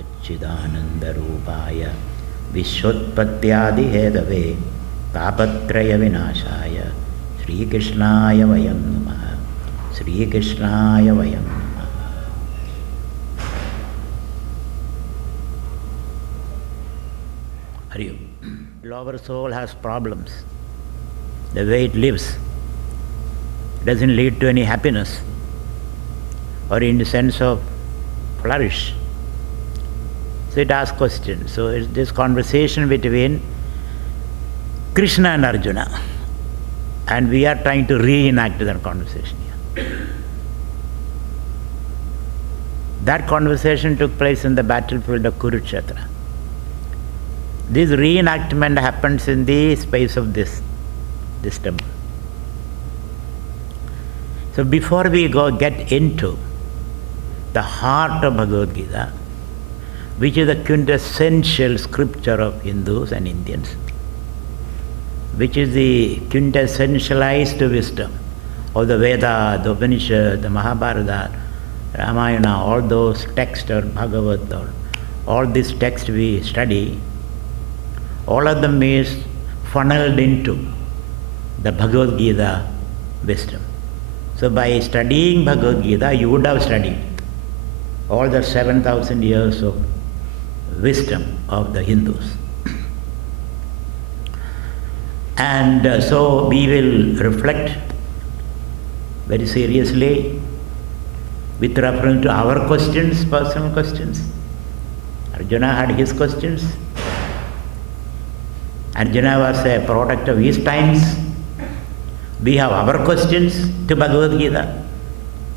Satchidanandarupaya Vishwotpatyadi Tapatraya Vinashaya Sri Krishnaya Vayam Namaha Sri Krishnaya Vayam Namaha. Hari Om. Lower soul has problems. The way it lives doesn't lead to any happiness or in the sense of flourish. So it asks questions. So it's this conversation between Krishna and Arjuna, and we are trying to reenact that conversation here. That conversation took place in the battlefield of Kurukshetra. This reenactment happens in the space of this temple. So before we get into the heart of Bhagavad Gita, which is the quintessential scripture of Hindus and Indians, which is the quintessentialized wisdom of the Veda, the Upanishad, the Mahabharata, Ramayana, all those texts, or Bhagavad, or all these texts we study, all of them is funneled into the Bhagavad Gita wisdom. So by studying Bhagavad Gita, you would have studied all the 7,000 years of wisdom of the Hindus. And so we will reflect very seriously with reference to our questions, personal questions. Arjuna had his questions. Arjuna was a product of his times. We have our questions to Bhagavad Gita.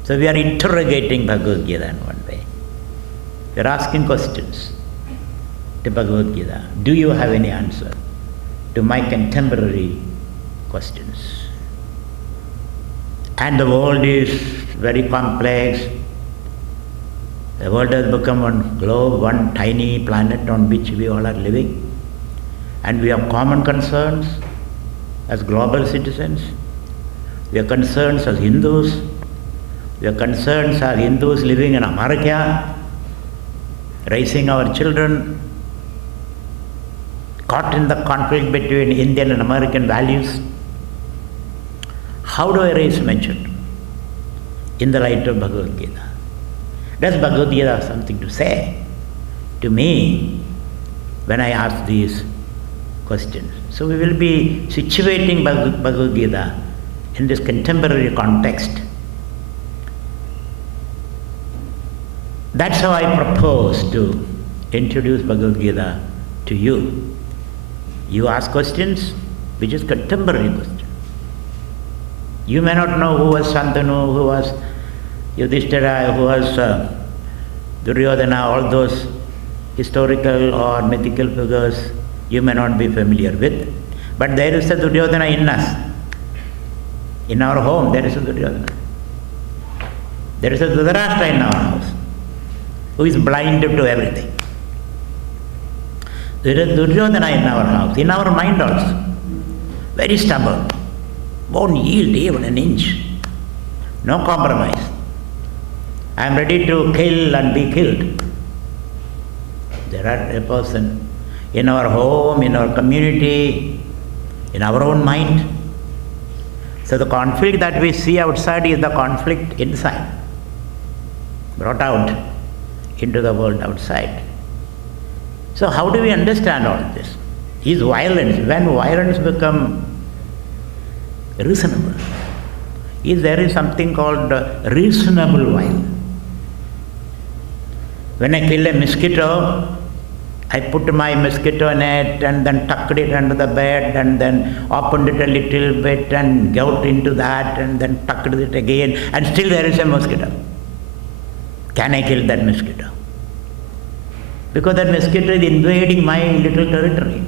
So we are interrogating Bhagavad Gita in one way. We are asking questions to Bhagavad Gita. Do you have any answer to my contemporary questions? And the world is very complex. The world has become one globe, one tiny planet on which we all are living. And we have common concerns as global citizens. We have concerns as Hindus. We have concerns as Hindus living in America, raising our children, caught in the conflict between Indian and American values. How do I raise my children in the light of Bhagavad Gita? Does Bhagavad Gita have something to say to me when I ask these questions? So we will be situating Bhagavad Gita in this contemporary context. That's how I propose to introduce Bhagavad Gita to you. You ask questions, which is contemporary question. You may not know who was Shantanu, who was Yudhishthira, who was Duryodhana, all those historical or mythical figures you may not be familiar with. But there is a Duryodhana in us. In our home, there is a Duryodhana. There is a Dhritarashtra in our house, who is blind to everything. There is Duryodhana in our house, in our mind also. Very stubborn. Won't yield even an inch. No compromise. I am ready to kill and be killed. There are a person in our home, in our community, in our own mind. So the conflict that we see outside is the conflict inside, brought out into the world outside. So how do we understand all this? Is violence, when violence becomes reasonable, there is something called reasonable violence. When I kill a mosquito, I put my mosquito net and then tucked it under the bed and then opened it a little bit and got into that and then tucked it again, and still there is a mosquito. Can I kill that mosquito? Because that mosquito is invading my little territory.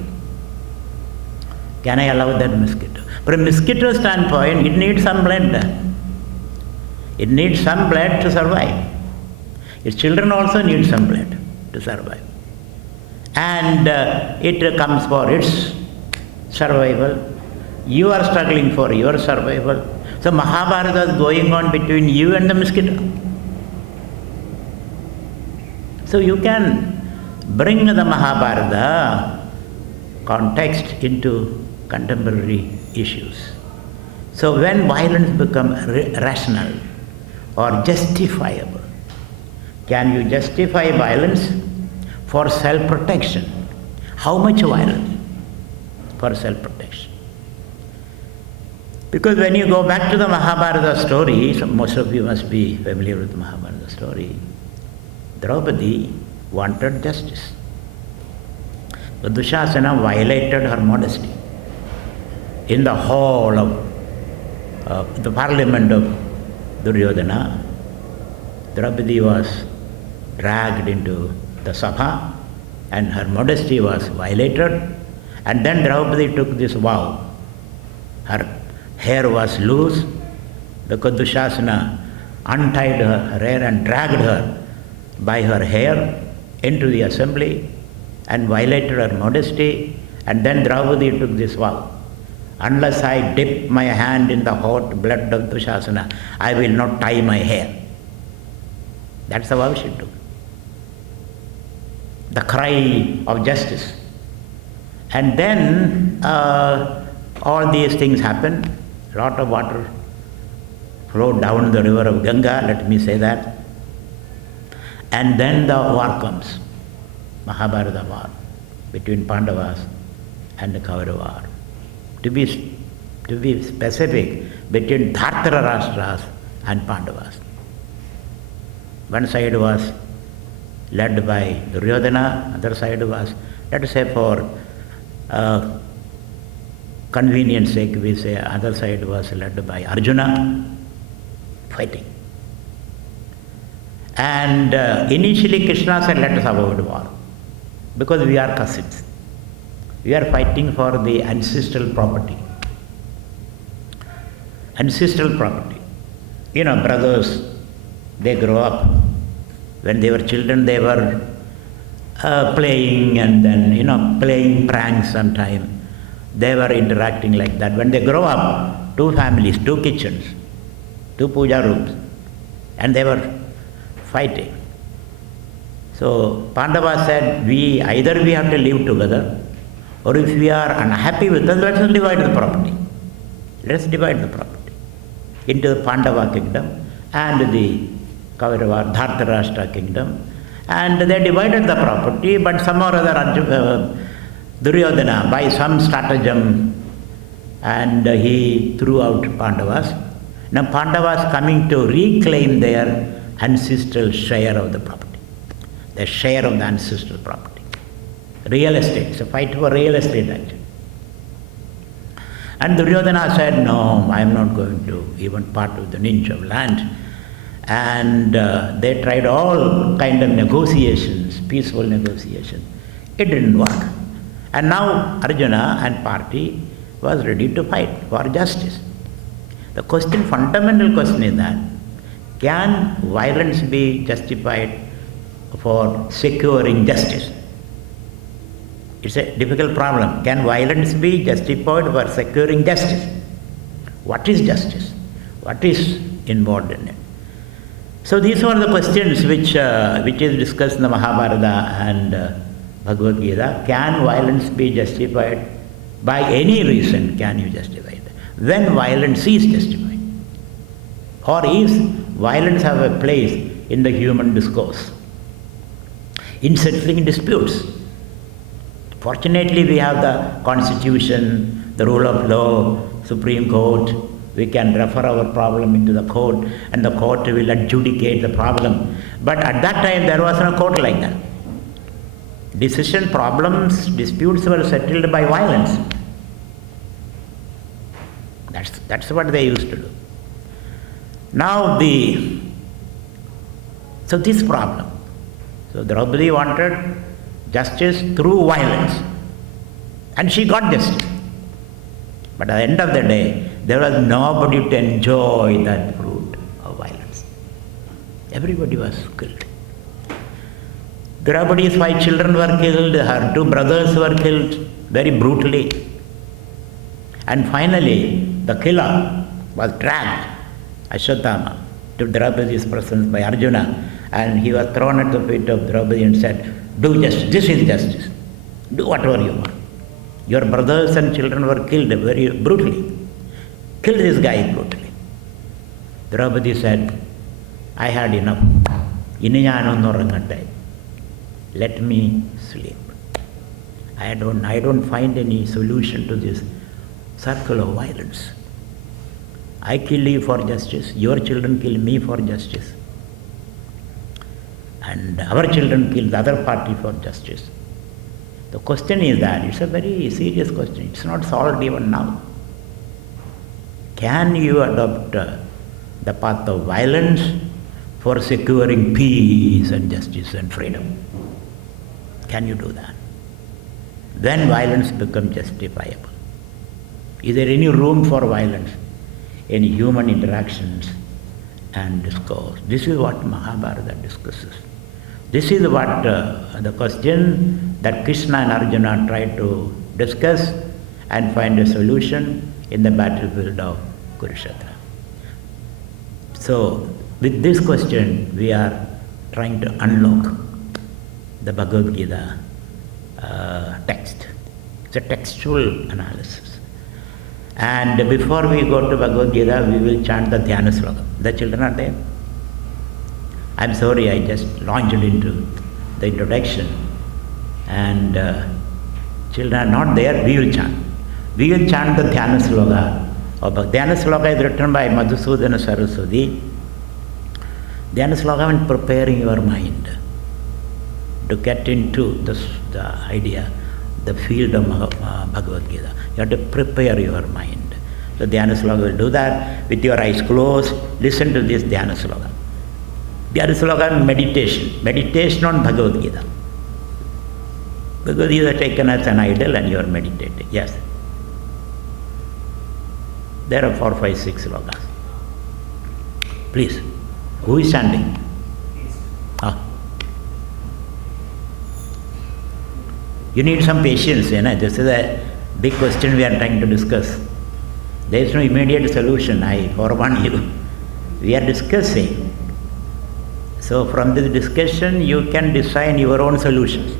Can I allow that mosquito? From a mosquito standpoint, it needs some blood. It needs some blood to survive. Its children also need some blood to survive. And it comes for its survival. You are struggling for your survival. So Mahabharata is going on between you and the mosquito. So you can bring the Mahabharata context into contemporary issues. So when violence becomes rational or justifiable, can you justify violence for self-protection? How much violence for self-protection? Because when you go back to the Mahabharata story, so most of you must be familiar with the Mahabharata story, Draupadi wanted justice. The Dushasana violated her modesty. In the hall of the parliament of Duryodhana, Draupadi was dragged into the Sabha and her modesty was violated, and then Draupadi took this vow. Her hair was loose because Dushasana untied her hair and dragged her by her hair into the assembly and violated her modesty, and then Draupadi took this vow. Unless I dip my hand in the hot blood of Dushasana, I will not tie my hair. That's the vow she took. The cry of justice. And then all these things happened. A lot of water flowed down the river of Ganga, let me say that. And then the war comes, Mahabharata war, between Pandavas and the Kaurava war. To be specific, between Dhartarashtra's and Pandavas. One side was led by Duryodhana, other side was, let us say for convenience sake, we say other side was led by Arjuna, fighting. And initially Krishna said, let us avoid war, because we are cousins. We are fighting for the ancestral property. Ancestral property. You know, brothers, they grow up. When they were children, they were playing and then, playing pranks sometime. They were interacting like that. When they grow up, 2 families, 2 kitchens, 2 puja rooms, and they were fighting. So Pandava said, either we have to live together, or if we are unhappy with us, let us divide the property. Let us divide the property into the Pandava kingdom and the Kaurava, Dhartarashtra kingdom. And they divided the property, but somehow or other Duryodhana, by some stratagem, and he threw out Pandavas. Now Pandavas coming to reclaim their ancestral share of the property, the share of the ancestral property. Real estate, it's a fight for real estate actually. And Duryodhana said, no, I am not going to even part with an inch of land. And they tried all kind of negotiations, peaceful negotiations. It didn't work. And now Arjuna and party was ready to fight for justice. The question, fundamental question is that, can violence be justified for securing justice? It's a difficult problem. Can violence be justified for securing justice? What is justice? What is involved in it? So these are the questions which is discussed in the Mahabharata and Bhagavad Gita. Can violence be justified? By any reason can you justify it? When violence is justified? Or is violence have a place in the human discourse? In settling disputes. Fortunately, we have the Constitution, the rule of law, Supreme Court. We can refer our problem into the court, and the court will adjudicate the problem. But at that time, there was no court like that. Decision problems, disputes were settled by violence. That's what they used to do. Now so this problem. So Draupadi wanted justice through violence. And she got justice. But at the end of the day, there was nobody to enjoy that fruit of violence. Everybody was killed. Draupadi's 5 children were killed, her 2 brothers were killed very brutally. And finally, the killer was dragged, Ashwatthama, to Draupadi's presence by Arjuna, and he was thrown at the feet of Draupadi and said, Do justice. This is justice. Do whatever you want. Your brothers and children were killed very brutally. Killed this guy brutally. Draupadi said, I had enough. Let me sleep. I don't find any solution to this circle of violence. I kill you for justice, your children kill me for justice, and our children kill the other party for justice. The question is that, it's a very serious question, it's not solved even now. Can you adopt the path of violence for securing peace and justice and freedom? Can you do that? Then violence becomes justifiable. Is there any room for violence in human interactions and discourse? This is what Mahabharata discusses. This is what the question that Krishna and Arjuna tried to discuss and find a solution in the battlefield of Kurukshetra. So, with this question, we are trying to unlock the Bhagavad Gita text. It's a textual analysis. And before we go to Bhagavad Gita, we will chant the Dhyana Sloka. The children are there? I'm sorry, I just launched into the introduction. And children are not there, we will chant. We will chant the Dhyana Sloka. Dhyana Sloka is written by Madhusudana Saraswati. Dhyana Sloka means preparing your mind to get into the idea, the field of Bhagavad Gita. You have to prepare your mind. So Dhyana Sloka will do that. With your eyes closed, listen to this Dhyana Sloka. Dhyana Sloka is meditation. Meditation on Bhagavad Gita. Bhagavad Gita is taken as an idol and you are meditating. Yes. There are 4, 5, 6 slokas. Please. Who is standing? You need some patience, This is a big question we are trying to discuss. There is no immediate solution, I forewarn you. We are discussing. So from this discussion, you can design your own solutions.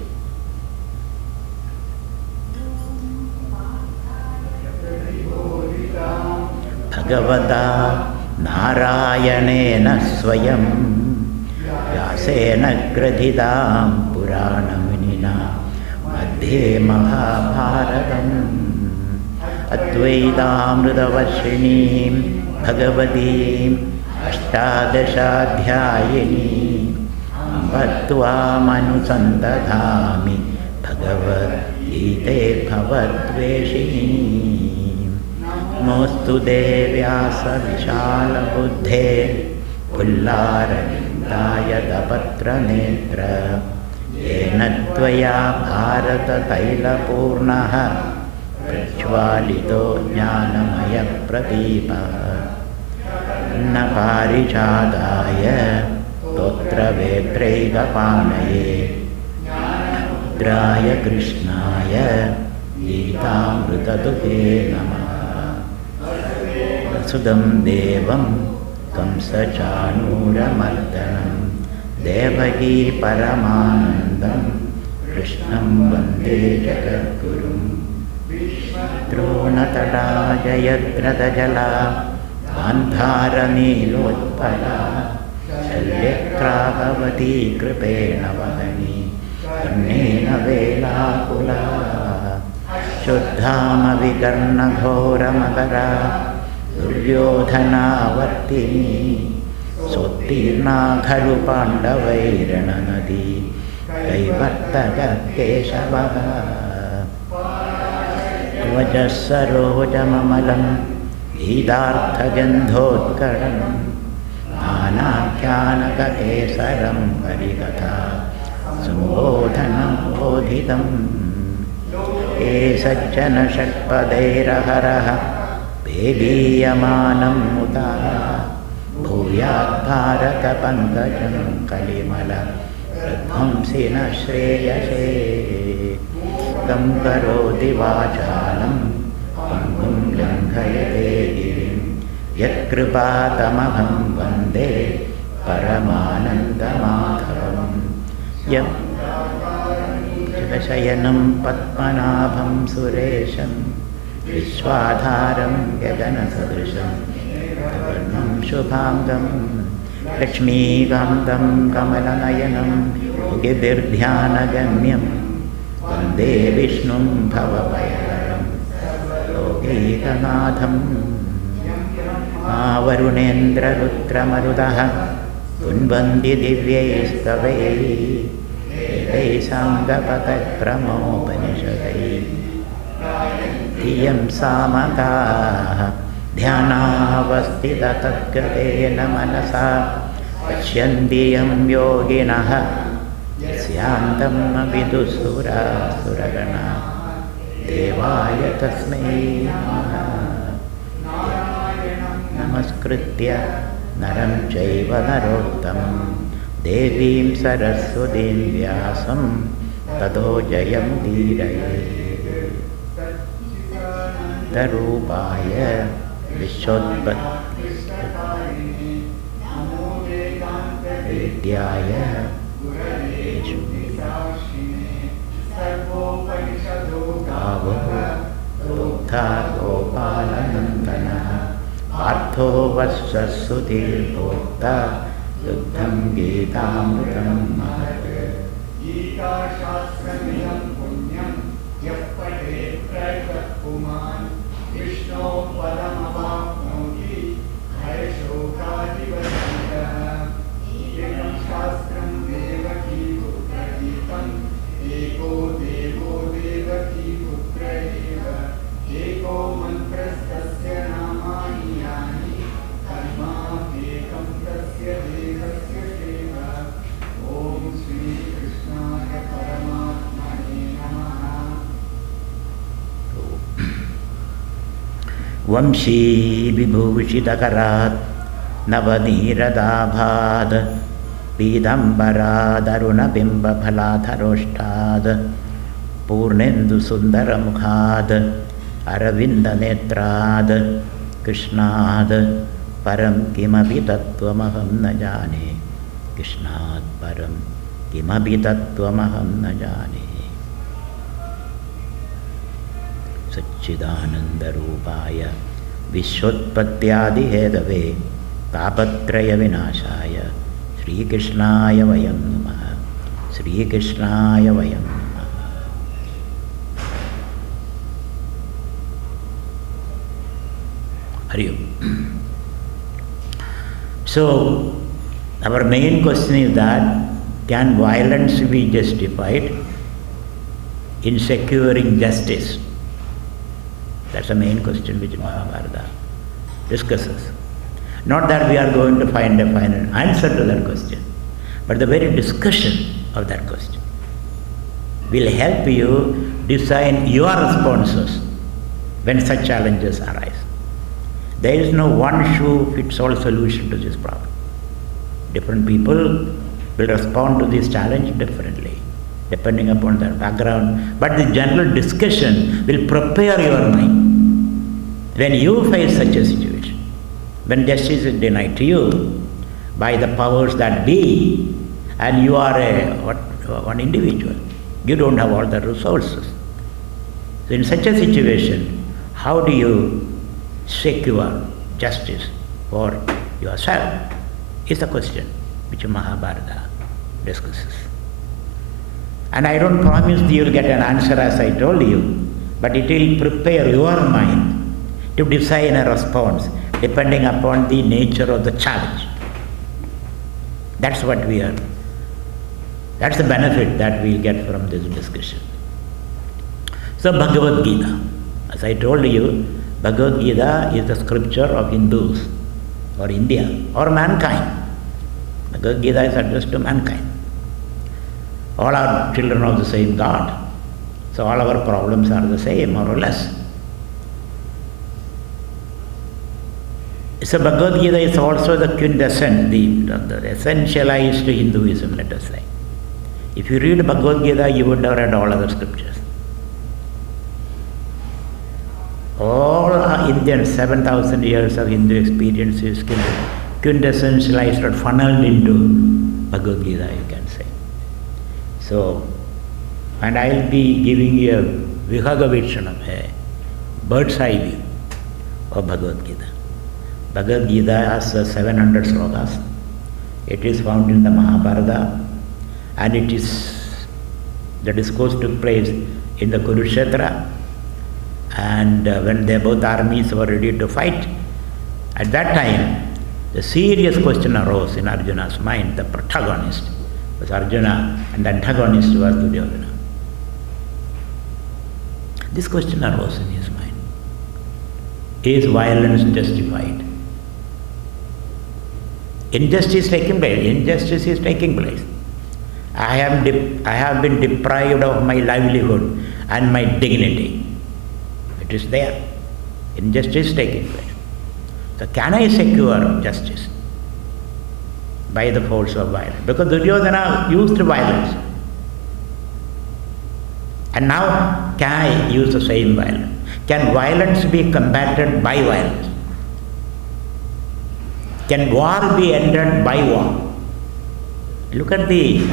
Bhagavata Narayanena Swayam Vyasena Gradhidam Puranamunina Madhye Mahabharatam Advaidamrudavashinim Bhagavatim Ashtadashadhyayini Bhatvam Anusandadhami Bhagavad Gite Bhavatveshini Mostu Devyasa Vishala Buddhe Pullarandaya Dapatra Netra Yenatvaya Bharata Taila Purnaha Prajvalito Jnanamaya Pradipa Naparijadaya Totra Vetrega Panaye Draya Krishnaya Gita Mrutaduke Namah Sudam Devam Kamsa Chanuramardanam Devaki Paramanandam Krishnam Vande Jagadgurum Dronatala Jayadratha Jala Gandhara Nilotpala Shalektra Bhavati Kripena Vahani Kannena Vela Kula Shuddhama Vikarna Ghora Magara Duryodhana Vartini Sottirna Khalu Pandavairana Nadi Kaivattaga Kesavaha Tvajasarojamamalam Hidartha Gandhodkaram Nanakhyanaka Kesaram Harikatha Sambodhanam Bodhitam Esajjana Shakpadeiraharaha Bebiyamanam Mudara Bhuyat Bharata Pankajam Kalimala Radhamsina Shreyase Tam Karoti Vachalam Pangum Langhayate Girim Yat Kripatamaham Vande Paramananda Madhavam Yam शयनं पद्मनाभं सुरेशं विश्वाधारं गगनसदृशं वर्णं शुभांगं लक्ष्मीकान्तं कमलनयनं योगिभिर्ध्यानगम्यं वन्दे विष्णुं भवभयहरं लोकैकनाथम् वरुणेन्द्ररुद्रमरुदः कुन्वन्ति दिव्यैस्तवैः वेदैः साङ्गपतक्रमोपनिषदैः धियं सामगाः ध्यानावस्थिततद्गतेन मनसा पश्यन्ति यं योगिनः यस्यान्तम् विदुसुरासुरगणा देवाय तस्मै नमः। नमस्कृत्य नरं चैव नरोत्तमं देवीं सरस्वतीं व्यासं ततो जयमुदीरयेत् विश्वोत्पत्त्याय गावो दुग्धा गोपालनन्दनः पार्थो वत्ससुधीर्भोक्ता दुग्धं गीतामृतं महत्। गीताशास्त्रमिदं पुण्यं यः पठेत् प्रयतः पुमान् विष्णोः पदमवाप्नोति भयशोकादिवर्जितः। एकं शास्त्रं देवकीपुत्रगीतम् एको देवो देवकीपुत्र एव एको मन्त्रस्तस्य नामानि यानि कर्माप्येकं तस्य देवस्य सेवा। ॐ श्रीकृष्णाय परमात्मने नमः। वंशी विभूषितकरात् नवनीरदाभाद् पीताम्बरादरुणबिम्बफलाधरोष्ठाद् पूर्णेन्दुसुन्दरमुखाद् अरविन्दनेत्राद् कृष्णाद् परं किमपि तत्त्वमहं न जाने। कृष्णात् परं किमपि तत्त्वमहं न जाने। सच्चिदानन्दरूपाय विश्वोत्पत्त्यादिहेतवे तापत्रयविनाशाय श्रीकृष्णाय वयं नमः। श्रीकृष्णाय वयं नमः। Hari Om. So, our main question is that can violence be justified in securing justice? That's the main question which Mahabharata discusses. Not that we are going to find a final answer to that question, but the very discussion of that question will help you design your responses when such challenges arise. There is no one-shoe-fits-all solution to this problem. Different people will respond to this challenge differently, depending upon their background. But the general discussion will prepare your mind. When you face such a situation, when justice is denied to you by the powers that be, and you are one individual, you don't have all the resources. So in such a situation, how do you secure justice for yourself is the question which Mahabharata discusses. And I don't promise you will get an answer as I told you, but it will prepare your mind to design a response depending upon the nature of the challenge. That's what we are. That's the benefit that we get from this discussion. So Bhagavad Gita, as I told you, Bhagavad Gita is the scripture of Hindus or India or mankind. Bhagavad Gita is addressed to mankind. All are children of the same God. So all our problems are the same, more or less. So Bhagavad Gita is also the quintessence, the essentialized Hinduism, let us say. If you read Bhagavad Gita, you would have read all other scriptures. All Indian 7,000 years of Hindu experience is quintessentialized or funneled into Bhagavad Gita, you can say. So, And I will be giving you a Vihagavikshanam, a bird's eye view of Bhagavad Gita. Bhagavad Gita has 700 slokas. It is found in the Mahabharata, and the discourse took place in the Kurukshetra. And when both armies were ready to fight, at that time, the serious question arose in Arjuna's mind. The protagonist was Arjuna, and the antagonist was Duryodhana. This question arose in his mind. Is violence justified? Injustice is taking place. Injustice is taking place. I have been deprived of my livelihood and my dignity. It is there. Injustice is taking place. So can I secure justice by the force of violence? Because Duryodhana used violence. And now can I use the same violence? Can violence be combated by violence? Can war be ended by war? Look at the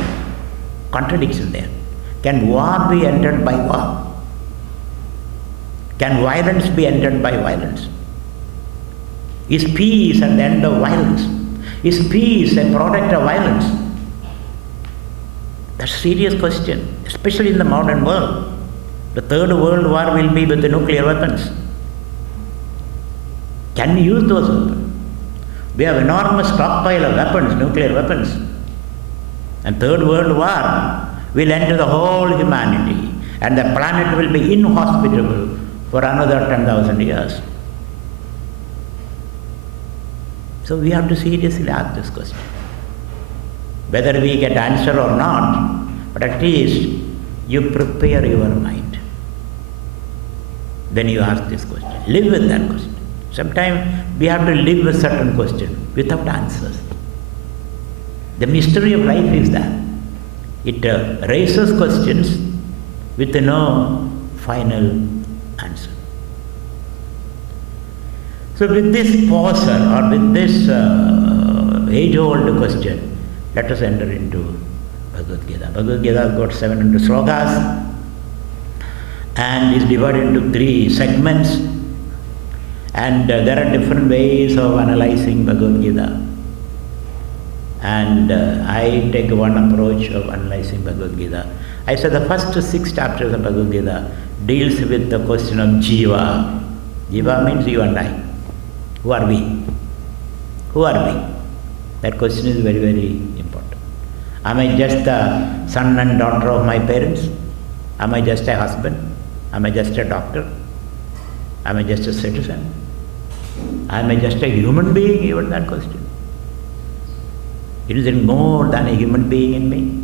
contradiction there. Can war be ended by war? Can violence be ended by violence? Is peace at the end of violence? Is peace a product of violence? That's a serious question, especially in the modern world. The third world war will be with the nuclear weapons. Can we use those weapons? We have enormous stockpile of weapons, nuclear weapons. And third world war will enter the whole humanity, and the planet will be inhospitable for another 10,000 years. So we have to seriously ask this question. Whether we get answer or not, but at least you prepare your mind. Then you ask this question. Live with that question. Sometimes we have to live with certain questions without answers. The mystery of life is that it raises questions with no final answer. So with this pause or with this age-old question, let us enter into Bhagavad Gita. Bhagavad Gita has got 700 slokas and is divided into 3 segments. And there are different ways of analyzing Bhagavad Gita. And I take one approach of analyzing Bhagavad Gita. I said the first 6 chapters of Bhagavad Gita deals with the question of Jiva. Jiva means you and I. Who are we? Who are we? That question is very, very important. Am I just the son and daughter of my parents? Am I just a husband? Am I just a doctor? Am I just a citizen? Am I just a human being? Even that question. Is there more than a human being in me?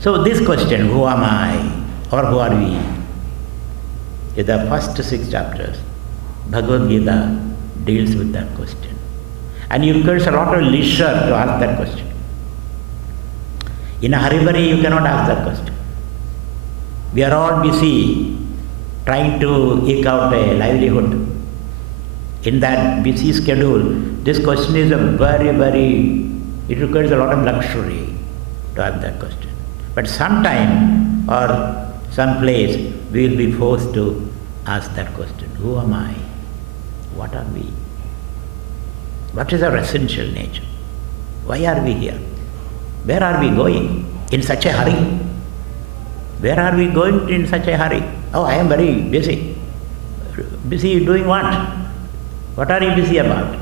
So this question, who am I or who are we, is the first 6 chapters. Bhagavad Gita deals with that question. And it requires a lot of leisure to ask that question. In a hurry you cannot ask that question. We are all busy trying to eke out a livelihood. In that busy schedule, this question is a it requires a lot of luxury to ask that question. But sometime or some place, we will be forced to ask that question. Who am I? What are we? What is our essential nature? Why are we here? Where are we going in such a hurry? Where are we going in such a hurry? Oh, I am very busy. Busy doing what? What are you busy about?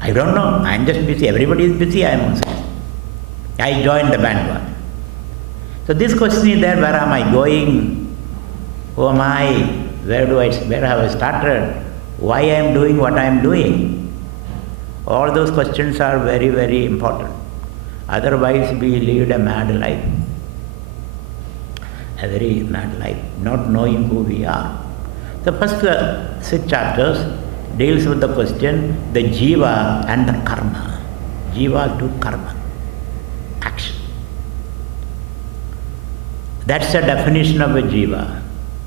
I don't know. I am just busy. Everybody is busy. I am also busy. I joined the bandwagon. So this question is there. Where am I going? Who am I? Where have I started? Why I am doing what I am doing? All those questions are very, very important. Otherwise we lead a mad life. A very mad life, not knowing who we are. The first 6 chapters deals with the question, the jiva and the karma. Jiva to karma, action. That's the definition of a jiva.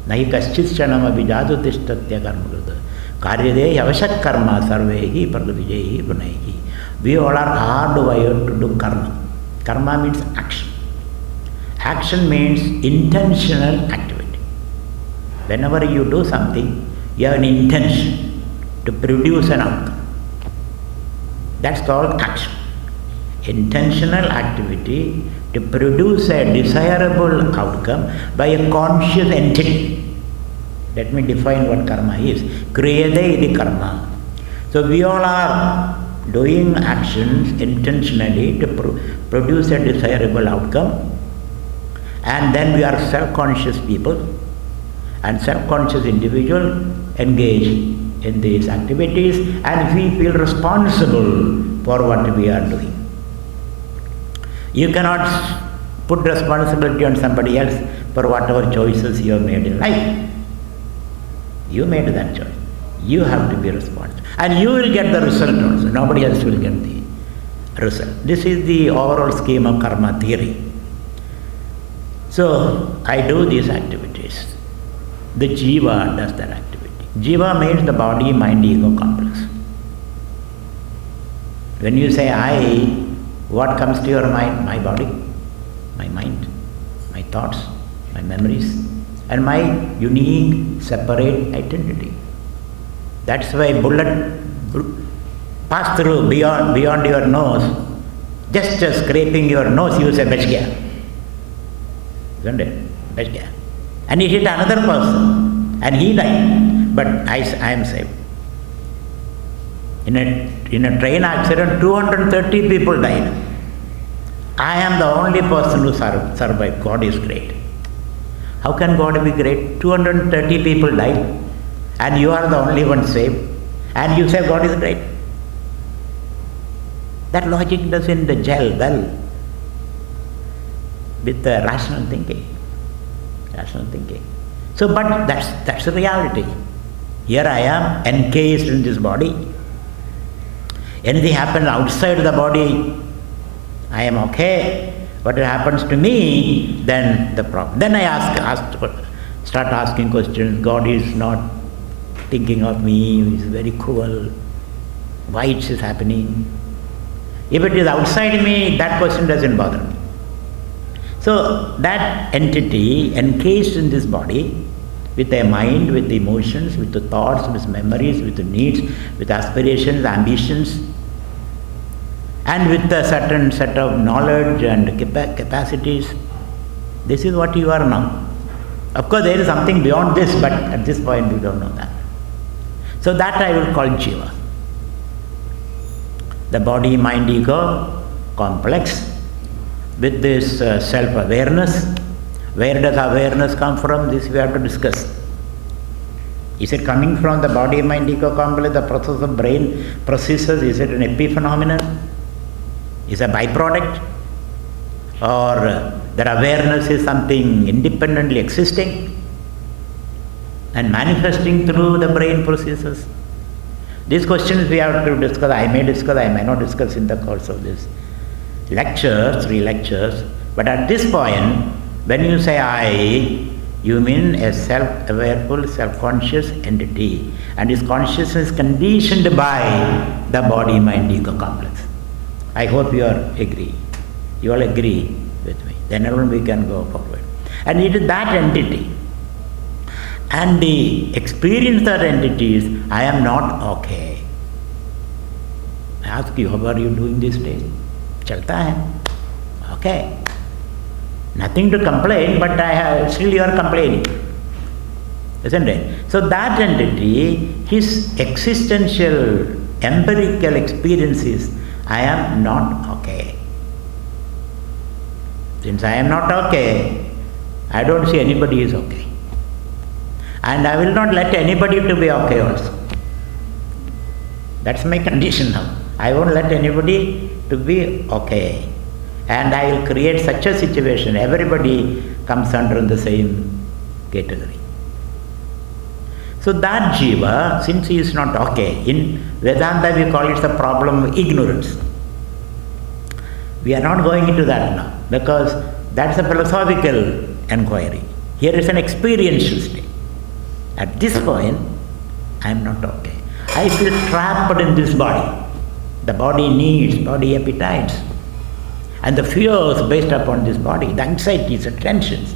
Nahi kaschit shanam abhijadu tishtatya karmakrita. Karyade avashak karma sarvehi pradavijehi gunaihi. We all are hardwired to do karma. Karma means action. Action means intentional activity. Whenever you do something, you have an intention to produce an outcome. That's called action. Intentional activity to produce a desirable outcome by a conscious entity. Let me define what karma is. Kriyade iti karma. So we all are doing actions intentionally to produce a desirable outcome, and then we are self-conscious people, and self-conscious individual engage in these activities, and we feel responsible for what we are doing. You cannot put responsibility on somebody else for whatever choices you have made in life. You made that choice. You have to be responsible. And you will get the result also. Nobody else will get the result. This is the overall scheme of karma theory. So, I do these activities. The jiva does that activity. Jiva means the body, mind, ego complex. When you say I, what comes to your mind? My body, my mind, my thoughts, my memories, and my unique, separate identity. That's why bullet pass through beyond your nose, just scraping your nose, you say bach gaya. Isn't it? Bach gaya. And it hit another person, and he died, but I am safe. In a train accident, 230 people died. I am the only person who survived. God is great. How can God be great? 230 people died, and you are the only one saved, and you say God is great. That logic doesn't gel well with the rational thinking. So, but that's the reality. Here I am, encased in this body. Anything happens outside the body, I am okay. What happens to me, then the problem. Then I start asking questions. God is not thinking of me. He is very cruel. Why it is happening? If it is outside me, that question doesn't bother me. So that entity encased in this body, with a mind, with emotions, with the thoughts, with memories, with the needs, with aspirations, ambitions, and with a certain set of knowledge and capacities. This is what you are now. Of course, there is something beyond this, but at this point we don't know that. So that I will call jiva. The body, mind, ego complex with this self-awareness. Where does awareness come from? This we have to discuss. Is it coming from the body, mind, ego complex, the process of brain processes? Is it an epiphenomenon? Is a byproduct? Or that awareness is something independently existing and manifesting through the brain processes? These questions we have to discuss. I may discuss, I may not discuss in the course of this lecture, 3 lectures. But at this point, when you say I, you mean a self-awareful, self-conscious entity. And this consciousness is conditioned by the body, mind, ego complex. I hope you all agree. You all agree with me. Then alone we can go forward. And it is that entity. And the experience of that entity is, I am not okay. I ask you, how are you doing these days? Chalta hai. Okay. Nothing to complain, but still you are complaining. Isn't it? So that entity, his existential, empirical experience is, I am not okay. Since I am not okay, I don't see anybody is okay. And I will not let anybody to be okay also. That's my condition now. I won't let anybody to be okay. And I will create such a situation, everybody comes under the same category. So that jiva, since he is not okay, in Vedanta we call it the problem of ignorance. We are not going into that now, because that's a philosophical inquiry. Here is an experiential state. At this point, I am not okay. I feel trapped in this body. The body needs, body appetites. and the fears based upon this body, the anxieties, the tensions,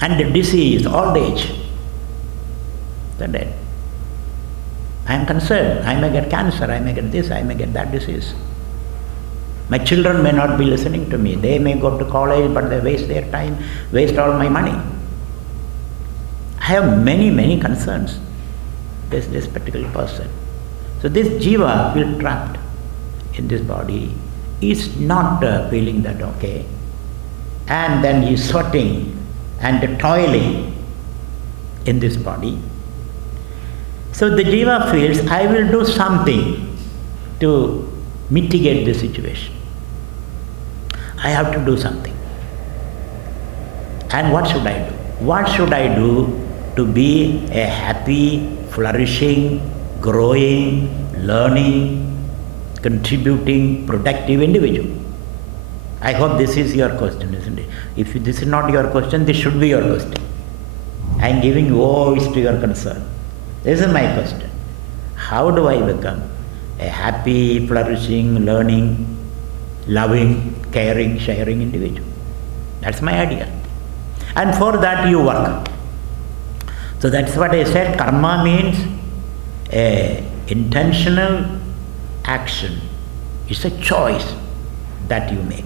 and the disease, old age. They're dead. I am concerned. I may get cancer, I may get this, I may get that disease. My children may not be listening to me. They may go to college, but they waste their time, waste all my money. I have many, many concerns. This particular person. So this jiva feels trapped in this body. Is not feeling that okay. And then he is sweating and toiling in this body. So the jiva feels, I will do something to mitigate the situation. I have to do something. And what should I do? What should I do to be a happy, flourishing, growing, learning, contributing, productive individual? I hope this is your question, isn't it? If this is not your question, this should be your question. I am giving voice to your concern. This is my question. How do I become a happy, flourishing, learning, loving, caring, sharing individual? That's my idea. And for that you work. So that's what I said. Karma means a intentional action. It's a choice that you make.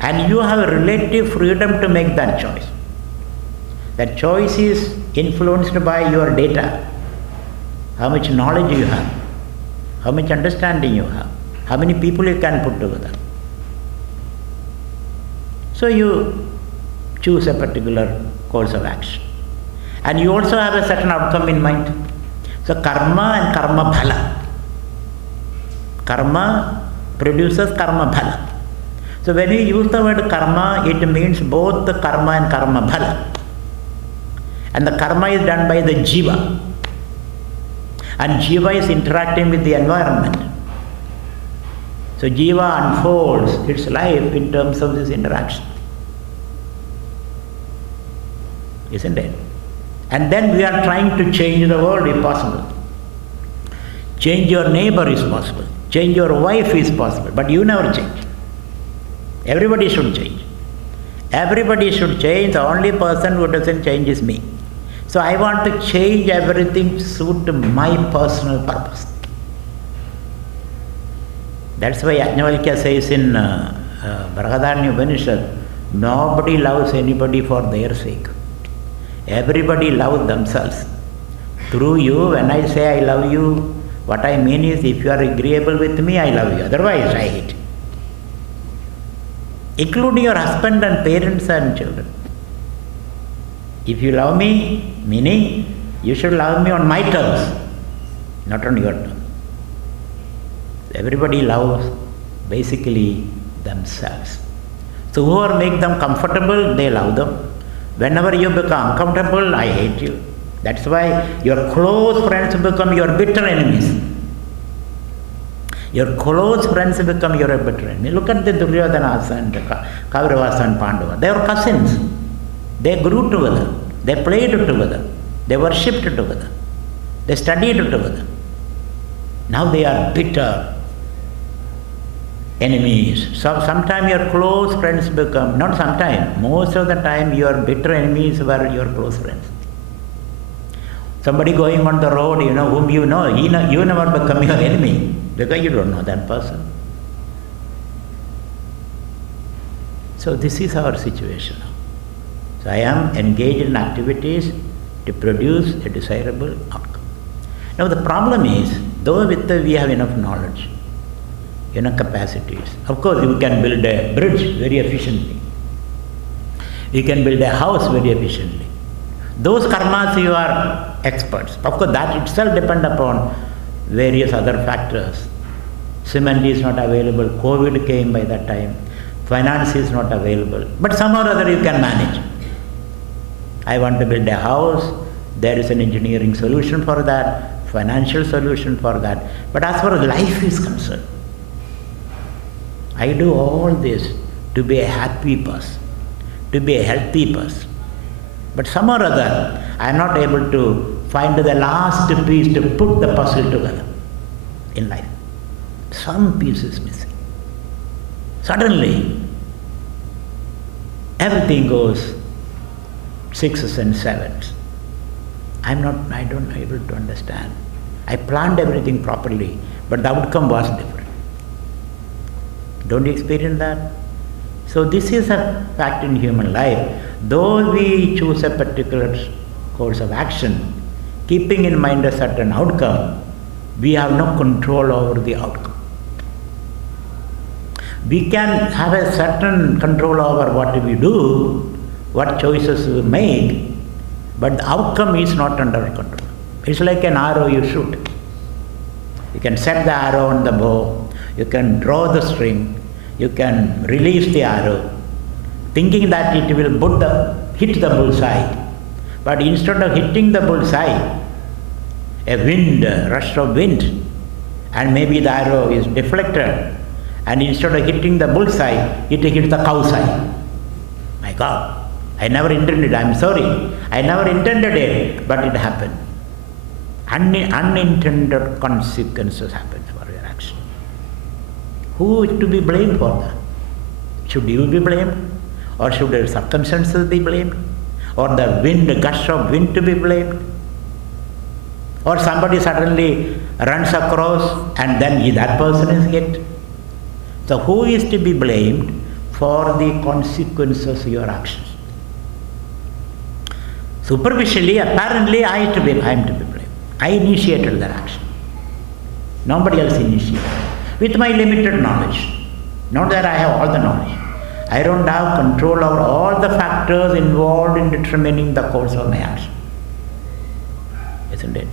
And you have a relative freedom to make that choice. That choice is influenced by your data. How much knowledge you have, how much understanding you have, how many people you can put together. So you choose a particular course of action. And you also have a certain outcome in mind. So karma and karma phala. Karma produces karma phala. So when you use the word karma, it means both the karma and karma phala. And the karma is done by the jiva. And jiva is interacting with the environment. So jiva unfolds its life in terms of this interaction. Isn't it? And then we are trying to change the world if possible. Change your neighbor is possible. Change your wife is possible. But you never change. Everybody should change. Everybody should change. The only person who doesn't change is me. So I want to change everything to suit my personal purpose. That's why Yajna says in Brihadaranyaka Upanishad, nobody loves anybody for their sake. Everybody loves themselves. Through you, when I say I love you, what I mean is if you are agreeable with me, I love you. Otherwise, I hate. Including your husband and parents and children. If you love me, meaning you should love me on my terms, not on your terms. Everybody loves basically themselves. So whoever make them comfortable, they love them. Whenever you become uncomfortable, I hate you. That's why your close friends become your bitter enemies. Your close friends become your bitter enemies. Look at the Duryodhanas and Kauravas and Pandava. They were cousins. They grew together. They played together. They worshipped together. They studied together. Now they are bitter enemies. So sometimes your close friends become, not sometimes, most of the time your bitter enemies were your close friends. Somebody going on the road, whom you know, you never become your enemy because you don't know that person. So this is our situation now. So I am engaged in activities to produce a desirable outcome. Now the problem is, though we have enough knowledge, enough capacities, of course you can build a bridge very efficiently. You can build a house very efficiently. Those karmas you are experts. Of course that itself depends upon various other factors. Cement is not available, COVID came by that time, finance is not available, but somehow or other you can manage. I want to build a house, there is an engineering solution for that, financial solution for that. But as far as life is concerned, I do all this to be a happy person, to be a healthy person. But somehow or other, I am not able to find the last piece to put the puzzle together in life. Some piece is missing. Suddenly, everything goes sixes and sevens. I don't able to understand. I planned everything properly, but the outcome was different. Don't you experience that? So this is a fact in human life. Though we choose a particular course of action, keeping in mind a certain outcome, we have no control over the outcome. We can have a certain control over what we do, what choices we make, but the outcome is not under control. It's like an arrow you shoot. You can set the arrow on the bow, you can draw the string, you can release the arrow, thinking that it will hit the bullseye. But instead of hitting the bullseye, a rush of wind, and maybe the arrow is deflected, and instead of hitting the bullseye, it hit the cow's eye. My God, I never intended, I'm sorry. I never intended it, but it happened. Unintended consequences happen for your action. Who is to be blamed for that? Should you be blamed? Or should the circumstances be blamed? Or the gush of wind to be blamed? Or somebody suddenly runs across and then that person is hit? So who is to be blamed for the consequences of your actions? Superficially, apparently, I am to be blamed. I initiated that action. Nobody else initiated. With my limited knowledge. Not that I have all the knowledge. I don't have control over all the factors involved in determining the course of my action. Isn't it?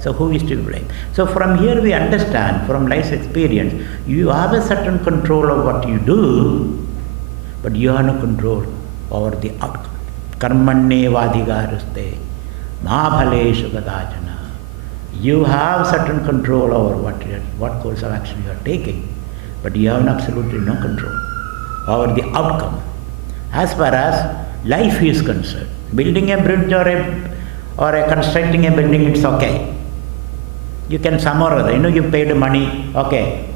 So who is to be blamed? So from here we understand, from life's experience, you have a certain control of what you do, but you have no control over the outcome. Karmanne vadhigaraste ma bhaleshu kadachana. You have certain control over what course of action you are taking, but you have absolutely no control over the outcome. As far as life is concerned, building a bridge or constructing a building, it's okay. You can some or other, you paid money, okay.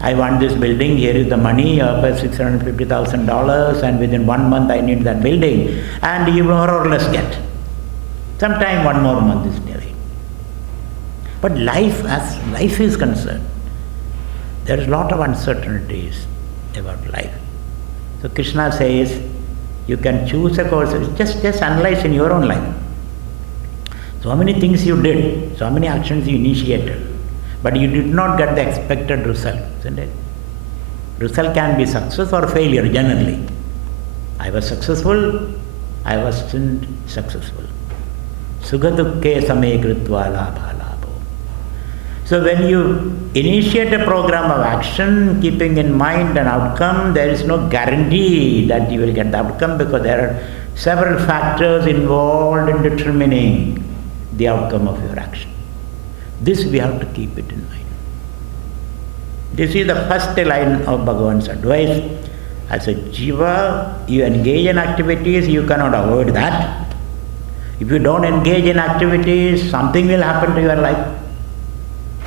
I want this building, here is the money, you pay $650,000 and within 1 month I need that building, and you more or less get. Sometime 1 more month is needed. But life, as life is concerned, there is a lot of uncertainties about life. So Krishna says, you can choose a course, just analyze in your own life. So many things you did, so many actions you initiated, but you did not get the expected result, isn't it? Result can be success or failure generally. I was successful, I wasn't successful. Sukha dukkhe same kritva labha labho. So when you initiate a program of action, keeping in mind an outcome, there is no guarantee that you will get the outcome because there are several factors involved in determining the outcome of your action. This we have to keep it in mind. This is the first line of Bhagavan's advice. As a jiva, you engage in activities, you cannot avoid that. If you don't engage in activities, something will happen to your life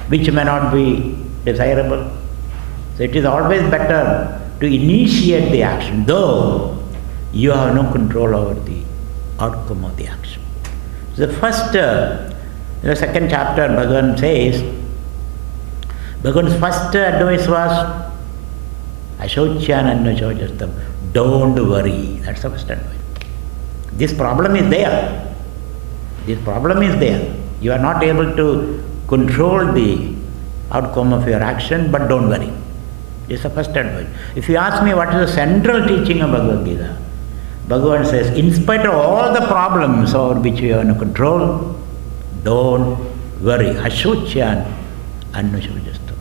which may not be desirable. So it is always better to initiate the action, though you have no control over the outcome of the action. So in the second chapter, Bhagavan says, Bhagavan's first advice was, Ashocyananna Chojastam, don't worry. That's the first advice. This problem is there. This problem is there. You are not able to control the outcome of your action, but don't worry. This is the first advice. If you ask me what is the central teaching of Bhagavad Gita, Bhagavan says, in spite of all the problems over which you have no control, don't worry. Ashocyan annashojastam.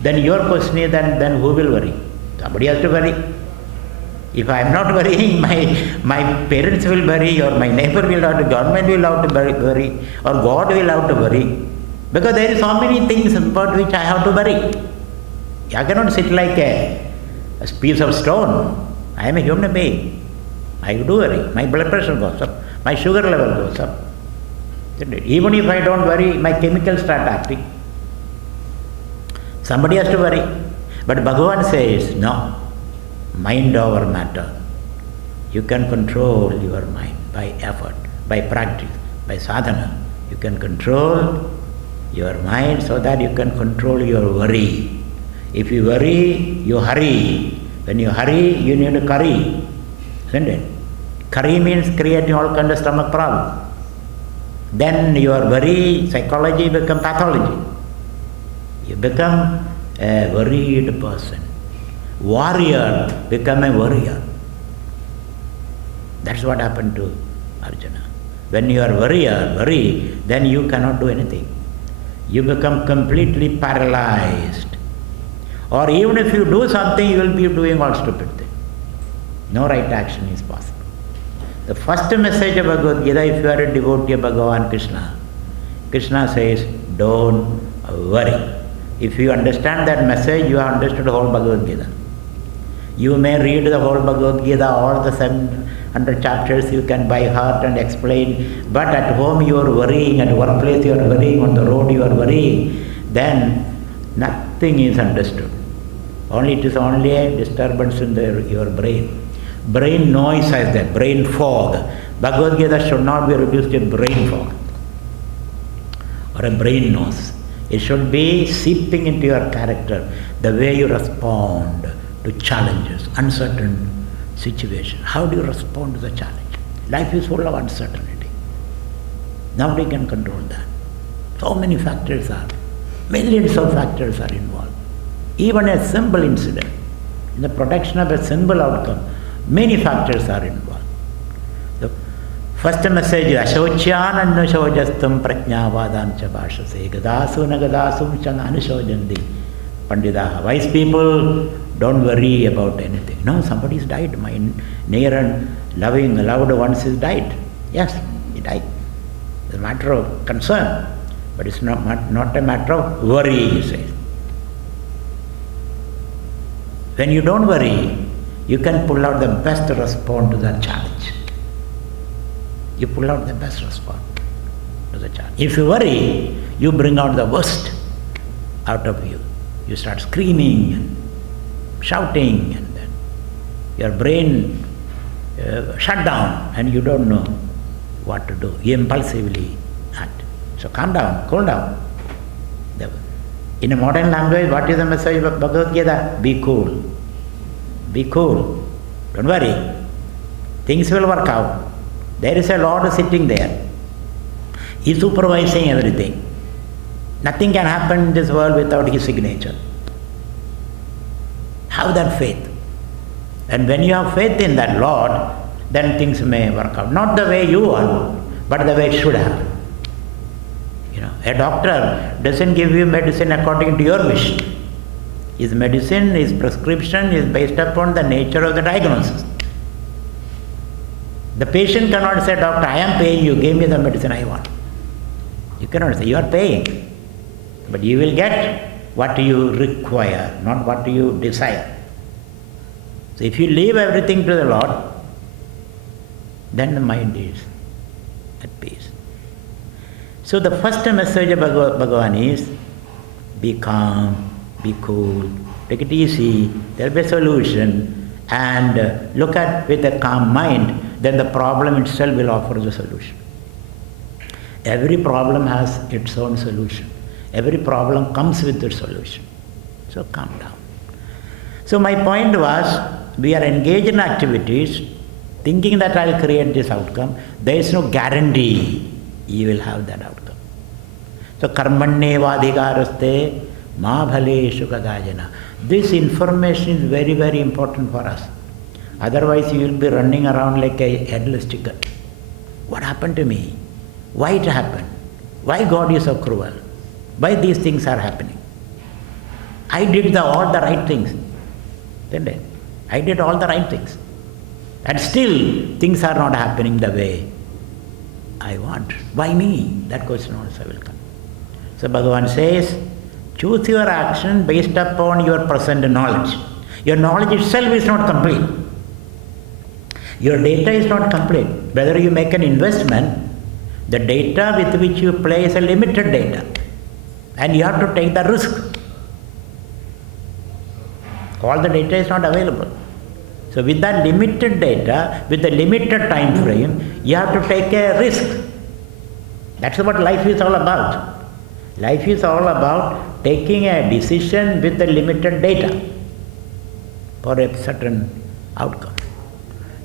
Then your question is, then who will worry? Somebody has to worry. If I am not worrying, my parents will worry, or my neighbor will have to, government will have to worry, or God will have to worry. Because there is so many things about which I have to worry. I cannot sit like a piece of stone. I am a human being. I do worry. My blood pressure goes up. My sugar level goes up. Even if I don't worry, my chemicals start acting. Somebody has to worry. But Bhagavan says, no, mind over matter. You can control your mind by effort, by practice, by sadhana. You can control your mind so that you can control your worry. If you worry, you hurry. When you hurry, you need to curry. Isn't it? Curry means creating all kinds of stomach problems. Then your worry, psychology become pathology. You become a worried person. Warrior become a warrior. That's what happened to Arjuna. When you are worry, then you cannot do anything. You become completely paralyzed. Or even if you do something, you will be doing all stupid things. No right action is possible. The first message of Bhagavad Gita, if you are a devotee of Bhagavan Krishna, Krishna says, don't worry. If you understand that message, you have understood the whole Bhagavad Gita. You may read the whole Bhagavad Gita, all the 700 chapters you can by heart and explain, but at home you are worrying, at workplace you are worrying, on the road you are worrying, then nothing is understood. It is only a disturbance in your brain. Brain noise as that, brain fog. Bhagavad Gita should not be reduced to brain fog or a brain noise. It should be seeping into your character, the way you respond to challenges, uncertain situations. How do you respond to the challenge? Life is full of uncertainty. Nobody can control that. So many factors are, millions of factors are involved. Even a simple incident, in the protection of a simple outcome, many factors are involved. The first message is Ashocyan anusojastam prajnavadan cha bhashase gadasu nagadasum chan anusojandi pandidaha. Wise people don't worry about anything. No, somebody's died. My near and loved ones is died. Yes, he died. It's a matter of concern, but it's not a matter of worry, he says. When you don't worry, you can pull out the best response to that challenge. You pull out the best response to the challenge. If you worry, you bring out the worst out of you. You start screaming and shouting, and then your brain shut down and you don't know what to do. You impulsively act. So calm down, cool down. In a modern language, what is the message of Bhagavad Gita? Be cool. Be cool. Don't worry. Things will work out. There is a Lord sitting there. He is supervising everything. Nothing can happen in this world without His signature. Have that faith. And when you have faith in that Lord, then things may work out. Not the way you want, but the way it should happen. A doctor doesn't give you medicine according to your wish. His medicine, his prescription is based upon the nature of the diagnosis. The patient cannot say, doctor, I am paying you, give me the medicine I want. You cannot say, you are paying. But you will get what you require, not what you desire. So if you leave everything to the Lord, then the mind is at peace. So the first message of Bhagavan is, be calm, be cool, take it easy, there will be a solution, and look at with a calm mind, then the problem itself will offer the solution. Every problem has its own solution. Every problem comes with its solution. So calm down. So my point was, we are engaged in activities, thinking that I will create this outcome. There is no guarantee you will have that outcome. So karmannevadhikaraste ma bhaleshu kadajana. This information is very, very important for us. Otherwise you will be running around like a headless chicken. What happened to me? Why it happened? Why God is so cruel? Why these things are happening? I did all the right things. Didn't I? I did all the right things. And still things are not happening the way I want. Why me? That question also will come. So Bhagavan says, choose your action based upon your present knowledge. Your knowledge itself is not complete. Your data is not complete. Whether you make an investment, the data with which you play is a limited data. And you have to take the risk. All the data is not available. So with that limited data, with the limited time frame, you have to take a risk. That's what life is all about. Life is all about taking a decision with the limited data for a certain outcome.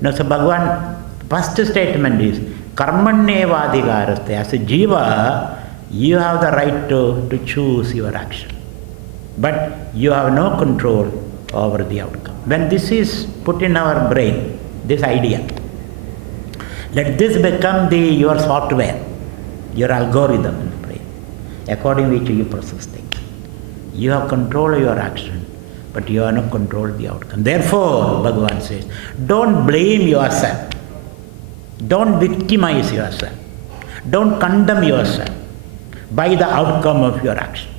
Now, so Bhagavan, first statement is, karmanyeva adhikaraste. As a jiva, you have the right to choose your action. But you have no control over the outcome. When this is put in our brain, this idea, let this become your software, your algorithm in the brain, according which you process things. You have control of your action, but you have no control of the outcome. Therefore, Bhagavan says, don't blame yourself. Don't victimize yourself. Don't condemn yourself by the outcome of your action.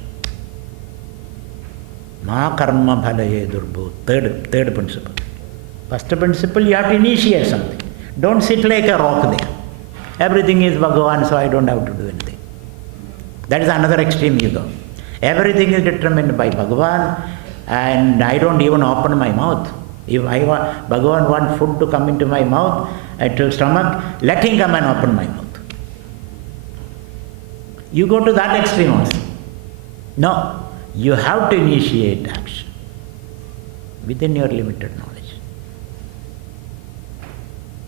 Ma karma phalaye durbhu. Third principle. First principle, you have to initiate something. Don't sit like a rock there. Everything is Bhagavan, so I don't have to do anything. That is another extreme you go. Everything is determined by Bhagavan, and I don't even open my mouth. If Bhagavan wants food to come into my mouth, to stomach, let him come and open my mouth. You go to that extreme also. No. You have to initiate action within your limited knowledge.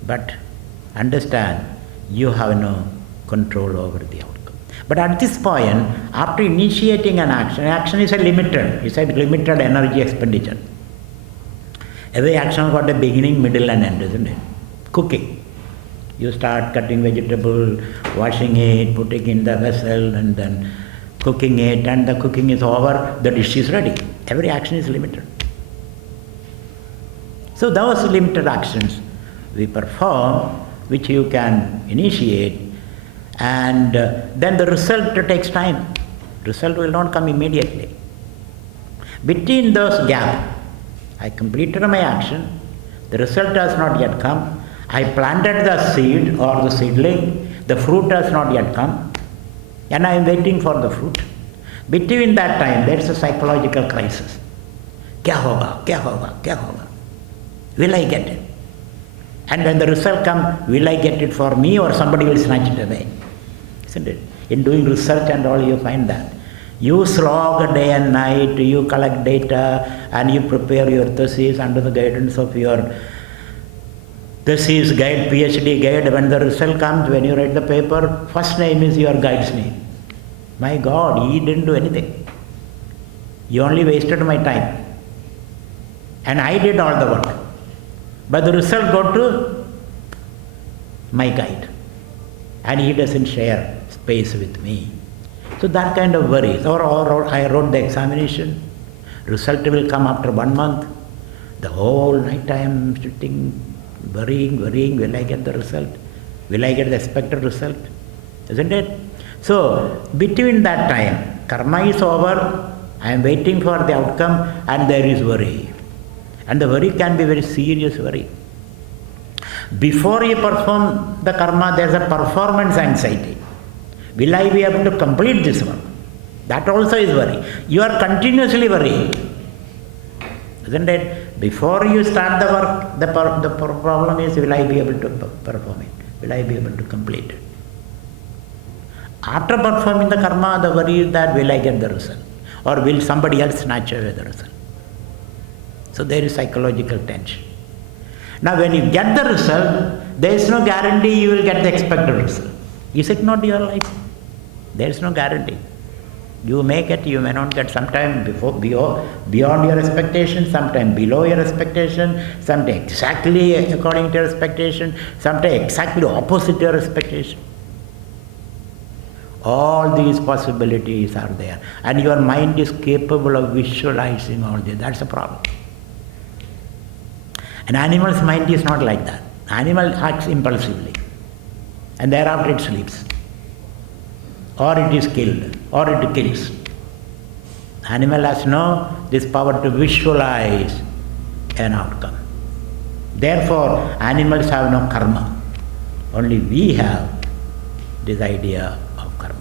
But understand, you have no control over the outcome. But at this point, after initiating an action is a limited energy expenditure. Every action has got a beginning, middle and end, isn't it? Cooking. You start cutting vegetable, washing it, putting in the vessel, and then cooking it, and the cooking is over, the dish is ready. Every action is limited. So those limited actions we perform, which you can initiate, and then the result takes time. Result will not come immediately. Between those gaps, I completed my action, the result has not yet come, I planted the seed or the seedling, the fruit has not yet come, and I am waiting for the fruit. Between that time, there is a psychological crisis. Kya hoga, kya hoga, kya hoga? Will I get it? And when the result comes, will I get it for me or somebody will snatch it away? Isn't it? In doing research and all, you find that. You slog day and night, you collect data, and you prepare your thesis under the guidance of your thesis guide, PhD guide. When the result comes, when you write the paper, first name is your guide's name. My God, he didn't do anything. He only wasted my time. And I did all the work. But the result got to my guide. And he doesn't share space with me. So that kind of worries. Or I wrote the examination. Result will come after 1 month. The whole night I am sitting, worrying. Will I get the result? Will I get the expected result? Isn't it? So, between that time, karma is over, I am waiting for the outcome, and there is worry. And the worry can be very serious worry. Before you perform the karma, there is a performance anxiety. Will I be able to complete this work? That also is worry. You are continuously worrying. Isn't it? Before you start the work, the problem is, will I be able to perform it? Will I be able to complete it? After performing the karma, the worry is that will I get the result? Or will somebody else snatch away the result? So there is psychological tension. Now when you get the result, there is no guarantee you will get the expected result. Is it not your life? There is no guarantee. You may get, you may not get, sometime beyond your expectation, sometime below your expectation, sometime exactly according to your expectation, sometime exactly opposite your expectation. All these possibilities are there, and your mind is capable of visualizing all this. That's the problem. An animal's mind is not like that. Animal acts impulsively, and thereafter it sleeps, or it is killed, or it kills. Animal has no this power to visualize an outcome. Therefore, animals have no karma. Only we have this idea of karma.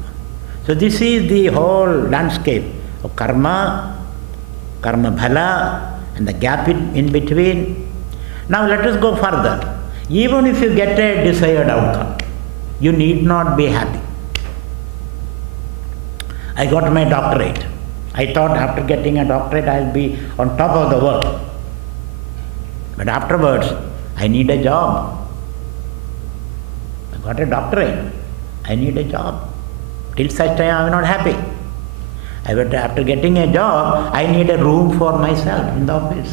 So this is the whole landscape of karma, karma bhala, And the gap in between. Now let us go further. Even if you get a desired outcome, you need not be happy. I got my doctorate. I thought after getting a doctorate I'll be on top of the world. But afterwards, I need a job. I got a doctorate. I need a job. Till such time I'm not happy. After getting a job, I need a room for myself in the office.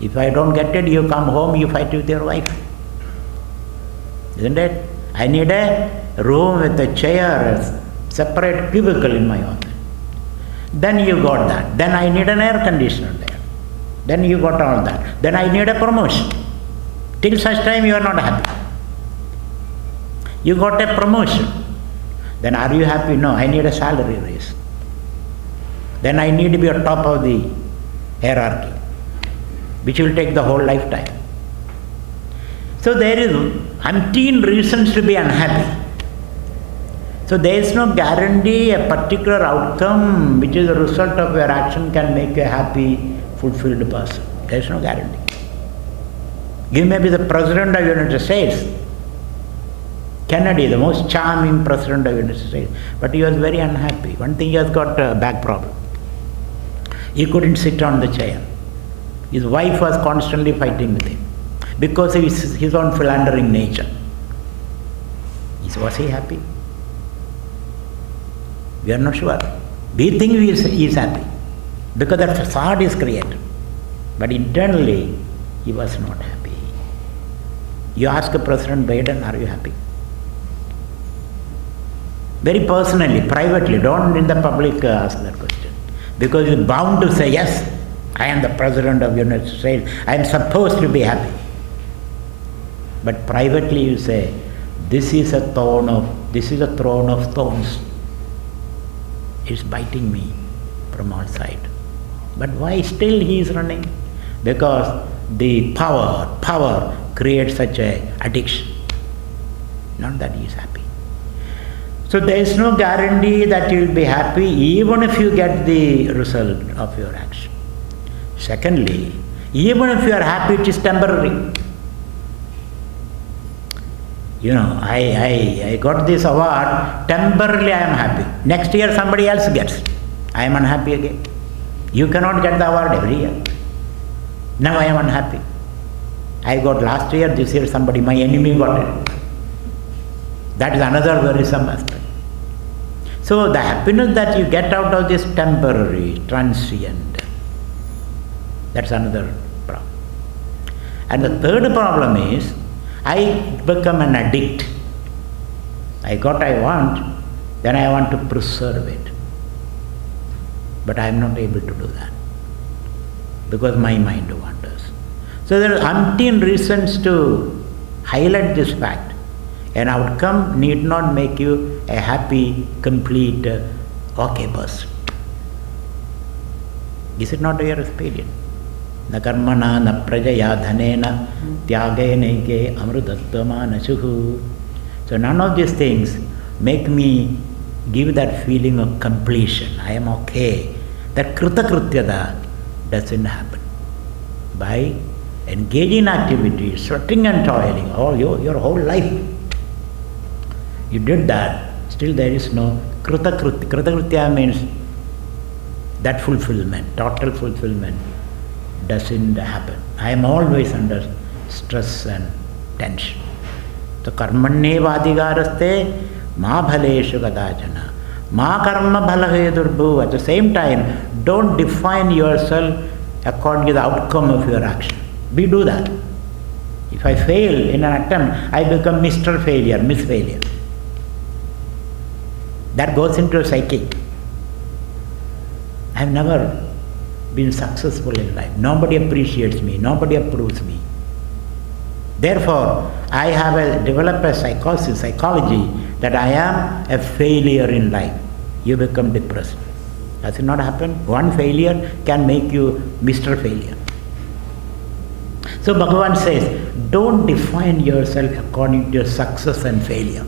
If I don't get it, you come home, you fight with your wife. Isn't it? I need a room with a chair, a separate cubicle in my office. Then you got that. Then I need an air conditioner there. Then you got all that. Then I need a promotion. Till such time you are not happy. You got a promotion. Then are you happy? No, I need a salary raise. Then I need to be on top of the hierarchy, which will take the whole lifetime. So there is umpteen reasons to be unhappy. So there is no guarantee a particular outcome which is a result of your action can make you a happy, fulfilled person. There is no guarantee. You may be the President of the United States, Kennedy, the most charming President of the United States, but he was very unhappy. One thing, he has got a back problem. He couldn't sit on the chair. His wife was constantly fighting with him because of his own philandering nature. Was he happy? We are not sure. We think he is happy because that facade is created. But internally, he was not happy. You ask President Biden, are you happy? Very personally, privately, don't in the public ask that question. Because you're bound to say, yes, I am the President of the United States, I am supposed to be happy. But privately you say, this is a throne of thorns. It's biting me from all sides. But why still he is running? Because the power creates such an addiction. Not that he is happy. So there is no guarantee that you will be happy even if you get the result of your action. Secondly, even if you are happy, it is temporary. You know, I got this award, temporarily I am happy. Next year somebody else gets. I am unhappy again. You cannot get the award every year. Now I am unhappy. I got last year, this year somebody, my enemy got it. That is another worrisome aspect. So the happiness that you get out of this temporary, transient, that's another problem. And the third problem is, I become an addict. I got I want, then I want to preserve it. But I am not able to do that because my mind wanders. So there are umpteen reasons to highlight this fact. An outcome need not make you a happy, complete, okay person. Is it not your experience? Na karmana na prajaya dhanena tyagayaneke amrutattvama nasuhu. So none of these things make me give that feeling of completion. I am okay. That kritakrityada doesn't happen. By engaging in activities, sweating and toiling, all your whole life, you did that, still there is no kritakritya. Kritakritya means that fulfillment, total fulfillment doesn't happen. I am always under stress and tension. So karmanneva adhigaraste ma bhaleshu kadachana ma karma bhalahedurbu. At the same time, don't define yourself according to the outcome of your action. We do that. If I fail in an attempt, I become Mr. Failure, Miss Failure. That goes into psyche. I have never been successful in life. Nobody appreciates me. Nobody approves me. Therefore, I have developed a psychology that I am a failure in life. You become depressed. Has it not happened? One failure can make you Mr. Failure. So Bhagavan says, don't define yourself according to your success and failure.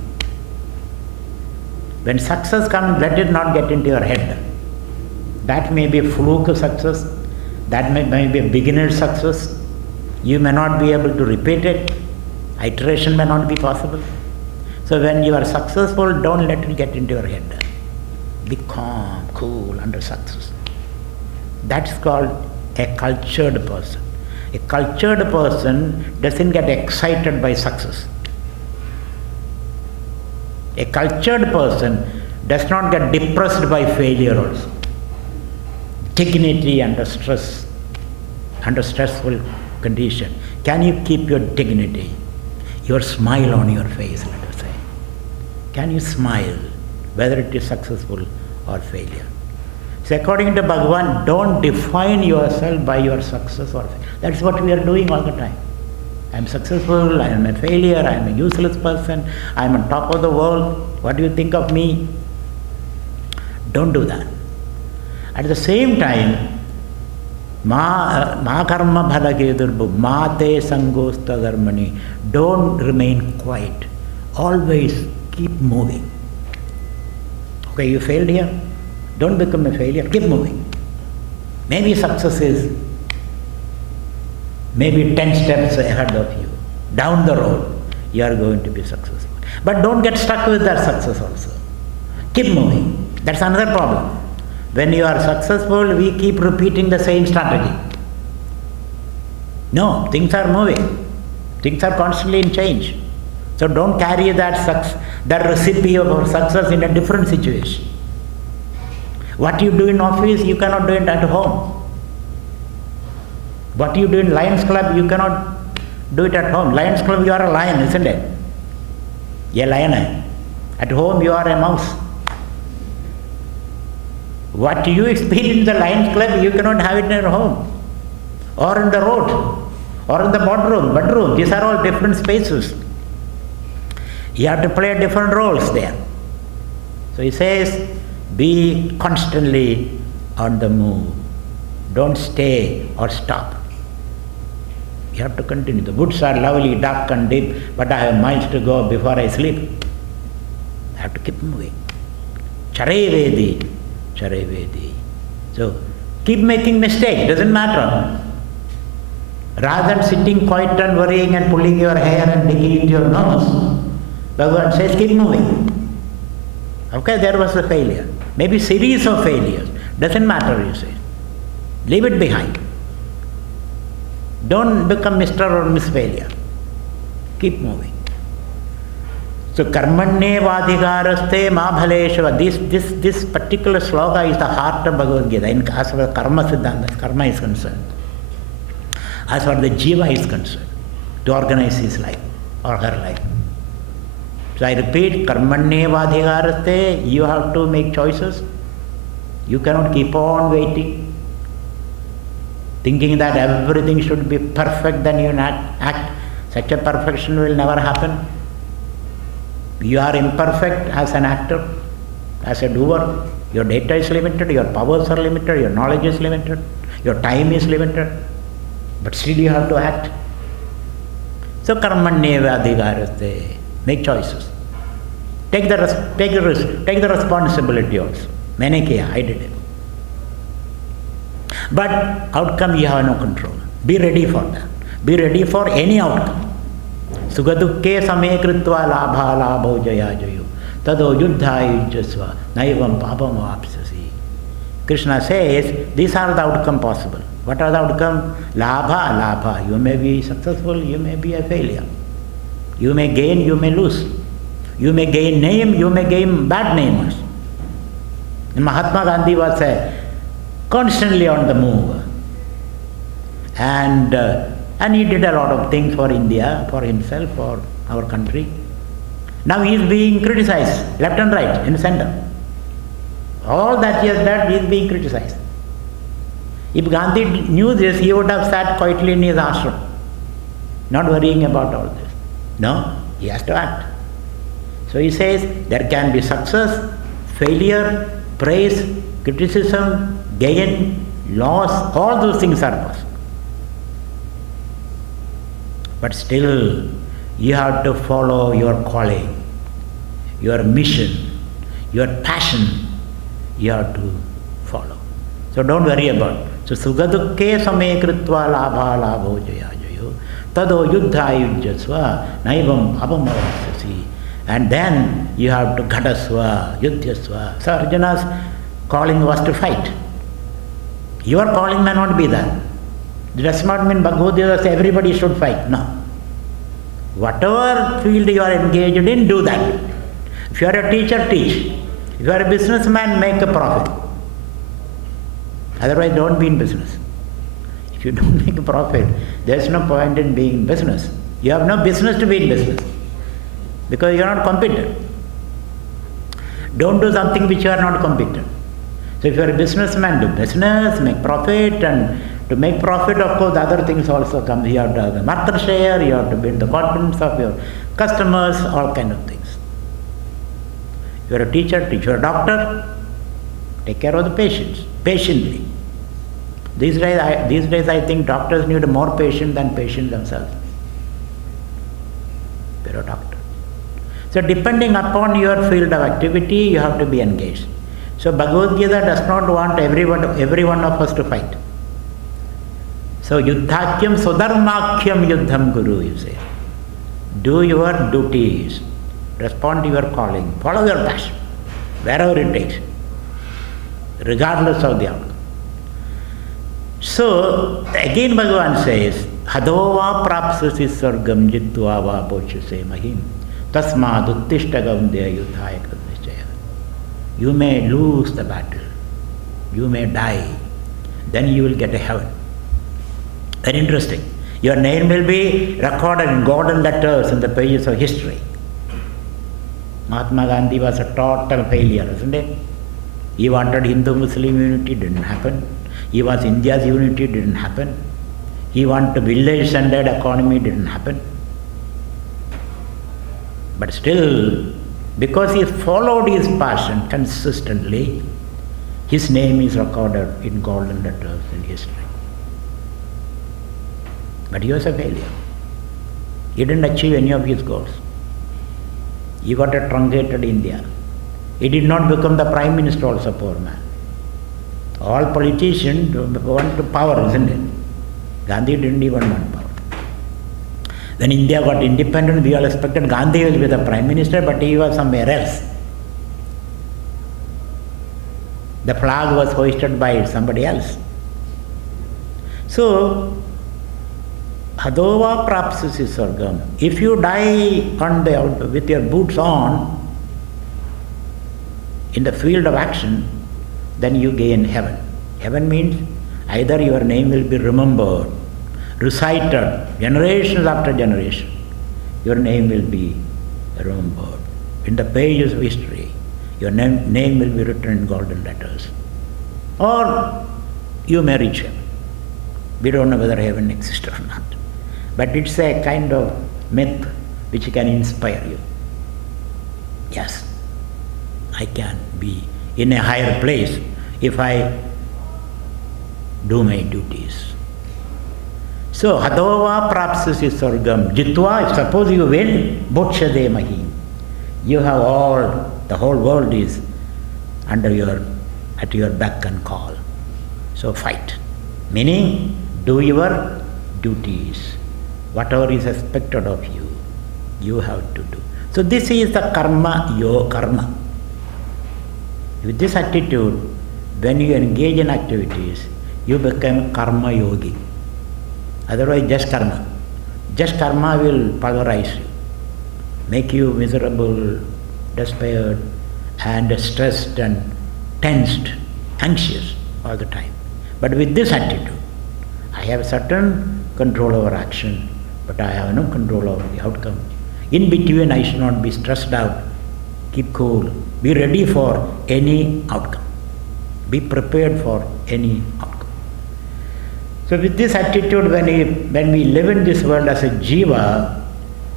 When success comes, let it not get into your head. That may be a fluke of success, That may be a beginner success. You may not be able to repeat it. Iteration may not be possible. So when you are successful, don't let it get into your head. Be calm, cool under success. That's called a cultured person. A cultured person doesn't get excited by success. A cultured person does not get depressed by failure also. Dignity under stress, under stressful condition. Can you keep your dignity? Your smile on your face, let us say. Can you smile, whether it is successful or failure? So according to Bhagavan, don't define yourself by your success or failure. That's what we are doing all the time. I am successful, I am a failure, I am a useless person, I am on top of the world. What do you think of me? Don't do that. At the same time, ma karma bhala kedurbu, ma te sangosta dharmani. Don't remain quiet. Always keep moving. Okay, you failed here. Don't become a failure. Keep moving. Maybe success is maybe 10 steps ahead of you. Down the road, you are going to be successful. But don't get stuck with that success also. Keep moving. That's another problem. When you are successful, we keep repeating the same strategy. No, things are moving. Things are constantly in change. So don't carry that recipe of success in a different situation. What you do in office, you cannot do it at home. What you do in Lions Club, you cannot do it at home. Lions Club, you are a lion, isn't it? A lion. At home, you are a mouse. What you experience in the Lions Club, you cannot have it in your home, or in the road, or in the bedroom. These are all different spaces. You have to play different roles there. So he says, be constantly on the move. Don't stay or stop. You have to continue. The woods are lovely, dark and deep, but I have miles to go before I sleep. I have to keep moving. Chare Vedi. So keep making mistakes, doesn't matter. Rather than sitting quiet and worrying and pulling your hair and digging into your nose, Bhagavan says keep moving. Okay, there was a failure. Maybe series of failures. Doesn't matter, you say. Leave it behind. Don't become Mr. or Miss Failure. Keep moving. So karmanye vadhikaraste ma bhaleshava. This particular sloka is the heart of Bhagavad Gita. As far as karma siddhanta, karma is concerned. As far as the jiva is concerned, to organize his life or her life. So I repeat, karmanye vadhikaraste, you have to make choices. You cannot keep on waiting, thinking that everything should be perfect, then you act. Such a perfection will never happen. You are imperfect as an actor, as a doer. Your data is limited, your powers are limited, your knowledge is limited, your time is limited, but still you have to act. So karmanye vadhikaraste, make choices. Take the responsibility also. Maine kiya, I did it. But outcome you have no control. Be ready for that. Be ready for any outcome. Sugadukke same kritva labha labho jaya jayo tado yuddha yujjasva naivam papam apsasi. Krishna says these are the outcome possible. What are the outcome? Labha. You may be successful, you may be a failure. You may gain, you may lose. You may gain name, you may gain bad names. And Mahatma Gandhi was constantly on the move. And he did a lot of things for India, for himself, for our country. Now he is being criticized, left and right, in the center. All that he has done, he is being criticized. If Gandhi knew this, he would have sat quietly in his ashram, not worrying about all this. No, he has to act. So he says, there can be success, failure, praise, criticism, gain, loss, all those things are possible. But still, you have to follow your calling, your mission, your passion, you have to follow. So don't worry about it. So Sugadukhe same kritva labha labho jaya jayo tado yuddha yujyasva naivam abhamavasasi. And then you have to ghatasva, yudhyasva. So Arjuna's calling was to fight. Your calling may not be that. It does not mean Bhagavad Gita says everybody should fight. No. Whatever field you are engaged in, do that. If you are a teacher, teach. If you are a businessman, make a profit. Otherwise, don't be in business. If you don't make a profit, there is no point in being in business. You have no business to be in business because you are not competent. Don't do something which you are not competent. So if you are a businessman, do business, make profit, and to make profit, of course, other things also come. You have to have the market share, you have to build the confidence of your customers, all kind of things. You are a teacher, teach. You are a doctor, take care of the patients, patiently. These days I think doctors need more patience than patients themselves. You are a doctor. So depending upon your field of activity, you have to be engaged. So Bhagavad Gita does not want every one of us to fight. So yuddhakyam swadharmakyam yuddham guru, you say. Do your duties. Respond to your calling. Follow your passion, wherever it takes, regardless of the outcome. So again Bhagavan says, Hadova prapsasi sargam jitva va bochase mahim tasmad uttishta gaundeya yuddhaya kadnischaya. You may lose the battle, you may die, then you will get a heaven. Very interesting. Your name will be recorded in golden letters in the pages of history. Mahatma Gandhi was a total failure, isn't it? He wanted Hindu-Muslim unity, didn't happen. He was India's unity, didn't happen. He wanted village-centered economy, didn't happen. But still, because he followed his passion consistently, his name is recorded in golden letters in history. But he was a failure. He didn't achieve any of his goals. He got a truncated India. He did not become the Prime Minister also, poor man. All politicians want to power, isn't it? Gandhi didn't even want power. When India got independent, we all expected Gandhi will be the Prime Minister, but he was somewhere else. The flag was hoisted by somebody else. So, Hadova prapsasi sargam. If you die with your boots on in the field of action, then you gain heaven. Heaven means either your name will be remembered, recited, generations after generation. Your name will be remembered. In the pages of history, your name will be written in golden letters. Or you may reach heaven. We don't know whether heaven exists or not. But it's a kind of myth which can inspire you. Yes, I can be in a higher place if I do my duties. So, Hadova prapsasi sargam jitva, suppose you win, botchade mahim. You have the whole world is at your beck and call. So fight. Meaning, do your duties. Whatever is expected of you, you have to do. So this is the karma. With this attitude, when you engage in activities, you become karma yogi. Otherwise, just karma. Just karma will pulverize you, make you miserable, despaired, and stressed and tensed, anxious all the time. But with this attitude, I have certain control over action, but I have no control over the outcome. In between, I should not be stressed out. Keep cool. Be ready for any outcome. Be prepared for any outcome. So with this attitude, when we live in this world as a jiva,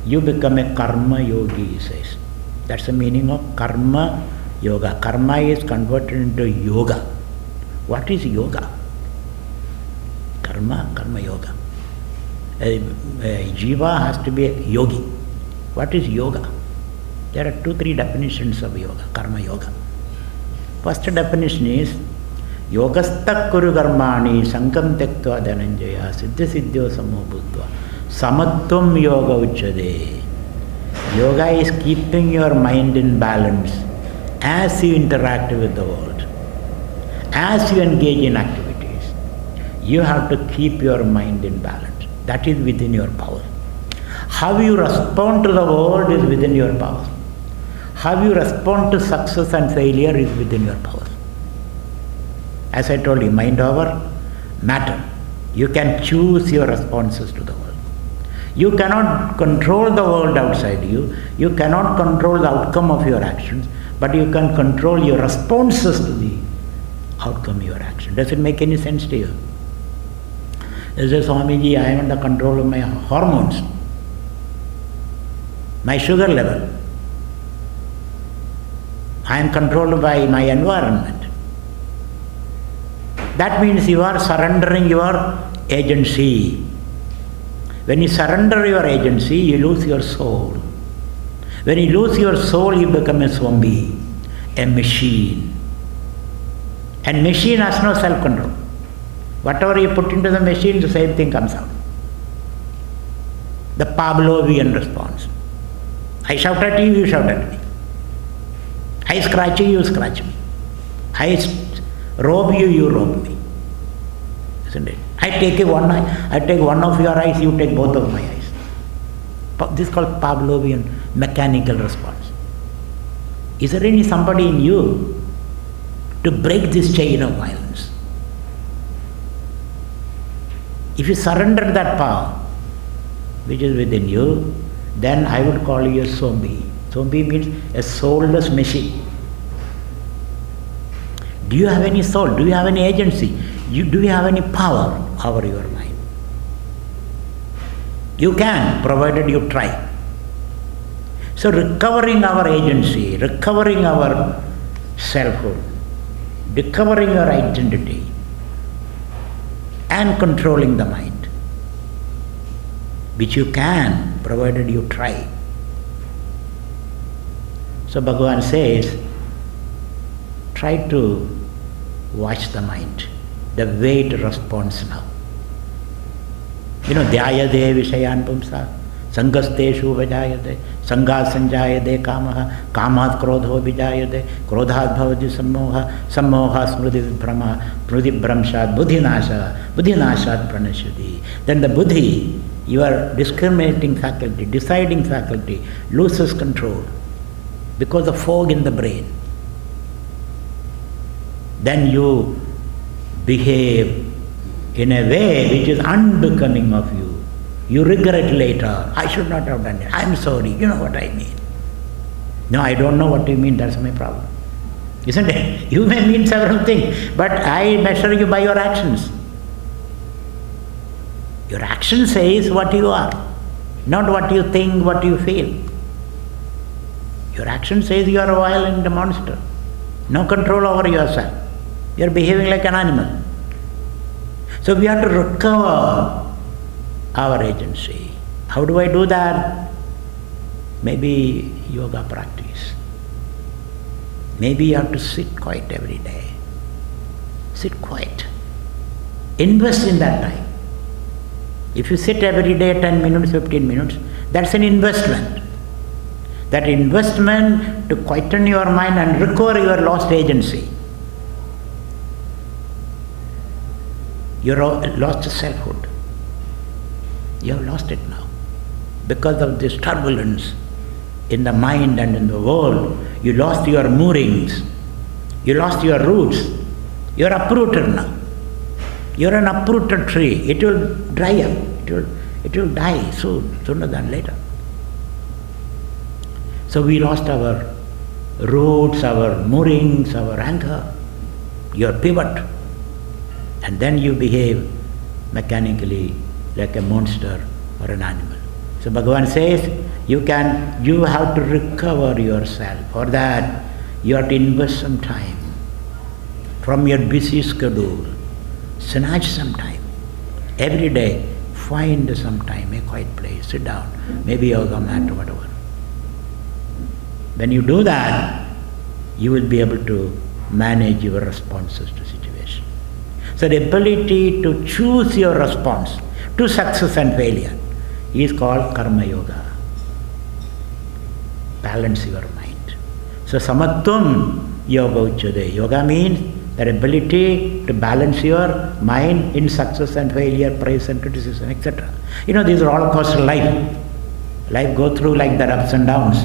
you become a karma yogi, he says. That's the meaning of karma yoga. Karma is converted into yoga. What is yoga? Karma yoga. A jiva has to be a yogi. What is yoga? There are 2-3 definitions of yoga, karma yoga. First definition is, Yogastha kuru karmani sankam tektva dhananjaya siddha siddhyo samo bhutva samatvam yoga uchyade. Yoga is keeping your mind in balance as you interact with the world, as you engage in activities. You have to keep your mind in balance. That is within your power. How you respond to the world is within your power. How you respond to success and failure is within your power. As I told you, mind over matter. You can choose your responses to the world. You cannot control the world outside you. You cannot control the outcome of your actions, but you can control your responses to the outcome of your action. Does it make any sense to you? They say, Swamiji, I am under control of my hormones, my sugar level. I am controlled by my environment. That means you are surrendering your agency. When you surrender your agency, you lose your soul. When you lose your soul, you become a zombie, a machine. And machine has no self-control. Whatever you put into the machine, the same thing comes out. The Pavlovian response. I shout at you, you shout at me. I scratch you, you scratch me. I robe you, you robe me. Isn't it? I take one eye, I take one of your eyes, you take both of my eyes. This is called Pavlovian mechanical response. Is there any somebody in you to break this chain of violence? If you surrender that power which is within you, then I would call you a zombie. Zombie means a soulless machine. Do you have any soul? Do you have any agency? Do you have any power over your mind? You can, provided you try. So recovering our agency, recovering our selfhood, recovering our identity, and controlling the mind, which you can, provided you try. So Bhagavan says, try to watch the mind, the way it responds now. You know, dhyayade vishayan pumsa, sangasteshu vajayade, sangat sanjayade kamaha, kamat krodho vijayade, krodhat bhavati sammoha, sammoha smriti vibhrama, smriti vibhramshat buddhinasha, buddhinashat pranashyati. Then the buddhi, your discriminating faculty, deciding faculty, loses control because of fog in the brain. Then you behave in a way which is unbecoming of you. You regret later, I should not have done it. I'm sorry, you know what I mean. No, I don't know what you mean, that's my problem. Isn't it? You may mean several things, but I measure you by your actions. Your action says what you are, not what you think, what you feel. Your action says you are a violent monster. No control over yourself. You are behaving like an animal. So we have to recover our agency. How do I do that? Maybe yoga practice. Maybe you have to sit quiet every day. Sit quiet. Invest in that time. If you sit every day 10 minutes, 15 minutes, that's an investment. That investment to quieten your mind and recover your lost agency. You lost selfhood. You have lost it now. Because of this turbulence in the mind and in the world, you lost your moorings. You lost your roots. You are uprooted now. You are an uprooted tree. It will dry up. It will die soon, sooner than later. So we lost our roots, our moorings, our anchor, your pivot. And then you behave mechanically like a monster or an animal. So Bhagavan says, you have to recover yourself. For that, you have to invest some time from your busy schedule. Snatch some time. Every day, find some time, a quiet place, sit down, maybe yoga mat or whatever. When you do that, you will be able to manage your responses to situation. So the ability to choose your response to success and failure is called karma yoga. Balance your mind. So samatvam yoga uchyate. Yoga means the ability to balance your mind in success and failure, praise and criticism, etc. These are roller coaster life. Life go through like that, ups and downs.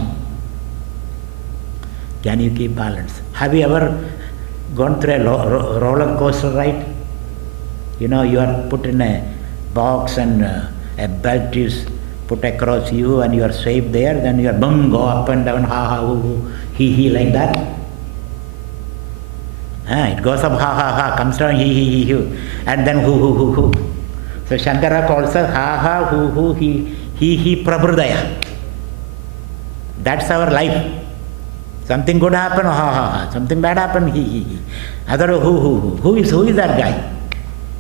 Can you keep balance? Have you ever gone through a roller coaster ride? You are put in a box and a belt is put across you and you are safe there, then you are go up and down, ha ha, hoo hoo, he like that. It goes up, ha ha ha, comes down, he, and then hoo hoo hoo hoo. So Shankara calls us ha ha, hoo hoo, he, prabhudaya. That's our life. Something good happen, ha ha ha. Something bad happen, he. Other hoo hoo hoo. Who is that guy?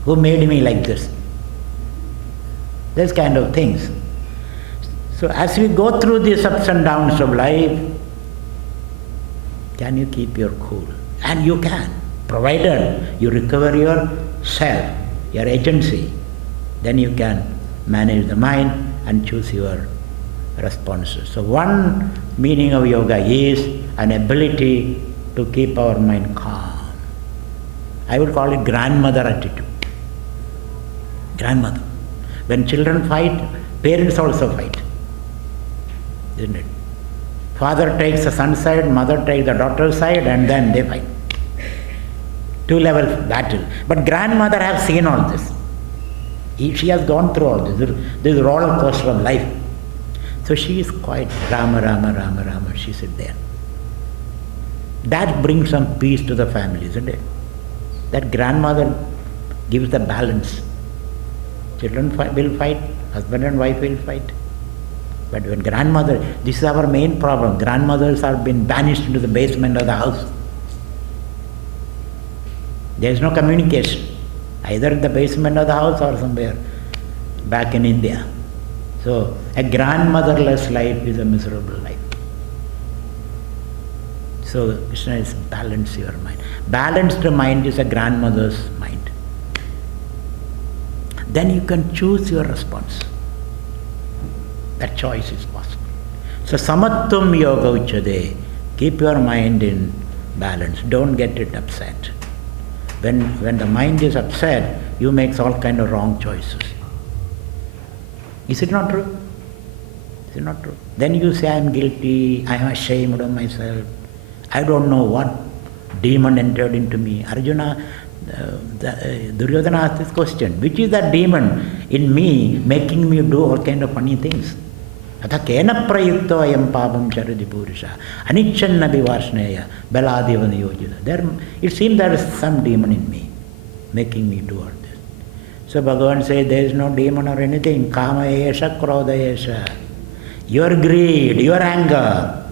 Who made me like this? This kind of things. So as we go through these ups and downs of life, can you keep your cool? And you can, provided you recover your self, your agency. Then you can manage the mind and choose your responses. So one meaning of yoga is an ability to keep our mind calm. I would call it grandmother attitude. Grandmother. When children fight, parents also fight. Isn't it? Father takes the son's side, mother takes the daughter's side, and then they fight. Two-level battle. But grandmother has seen all this. She has gone through all this. This roller coaster of life. So she is quite Rama, Rama, Rama, Rama. She sits there. That brings some peace to the family, isn't it? That grandmother gives the balance. Children will fight, husband and wife will fight. But when grandmother, this is our main problem. Grandmothers are being banished into the basement of the house. There is no communication, either in the basement of the house or somewhere back in India. So a grandmotherless life is a miserable life. So Krishna is balance your mind. Balanced mind is a grandmother's mind. Then you can choose your response. That choice is possible. So samatvam yoga uchyate. Keep your mind in balance. Don't get it upset. When the mind is upset, you make all kind of wrong choices. Is it not true? Is it not true? Then you say, I am guilty, I am ashamed of myself. I don't know what demon entered into me. Arjuna, Duryodhana asked this question. Which is that demon in me making me do all kind of funny things? Atha kena prayukto ayam papam charadi purusha anichanna vivarsneya baladeva niyojita. There, it seems there is some demon in me making me do all this. So Bhagavan says there is no demon or anything. Kama esha, krodha esha. Your greed, your anger.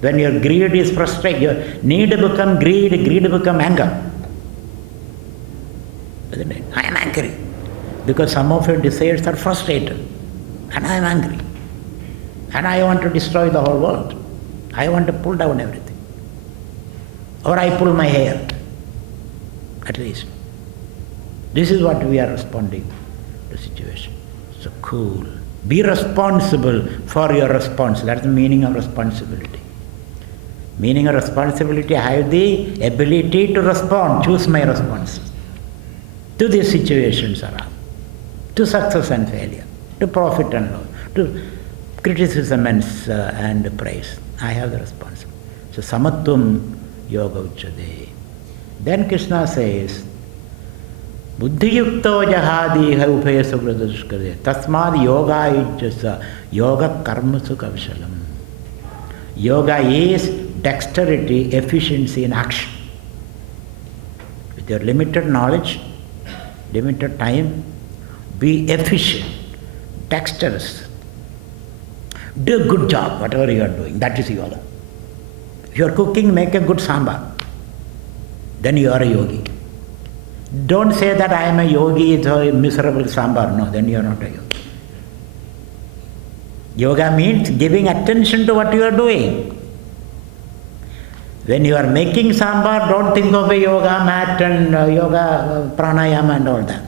When your greed is frustrated, your need become greed, greed become anger. Isn't it? I am angry because some of your desires are frustrated, and I am angry. And I want to destroy the whole world. I want to pull down everything. Or I pull my hair, at least. This is what we are responding to the situation. So cool. Be responsible for your response. That's the meaning of responsibility. Meaning of responsibility, I have the ability to respond, choose my responses to these situations around, to success and failure, to profit and loss, to criticism and praise. I have the responsibility. So samatvam yoga uchyate. Then Krishna says, buddhiyukto jahadiha upaya sukradadushkade tasmad yoga ijjasa yoga karmasu kavshalam. Yoga is dexterity, efficiency in action. With your limited knowledge, limited time, be efficient, dexterous. Do a good job, whatever you are doing. That is yoga. If you are cooking, make a good sambar. Then you are a yogi. Don't say that I am a yogi, it's a miserable sambar. No, then you are not a yogi. Yoga means giving attention to what you are doing. When you are making sambar, don't think of a yoga mat and yoga pranayama and all that.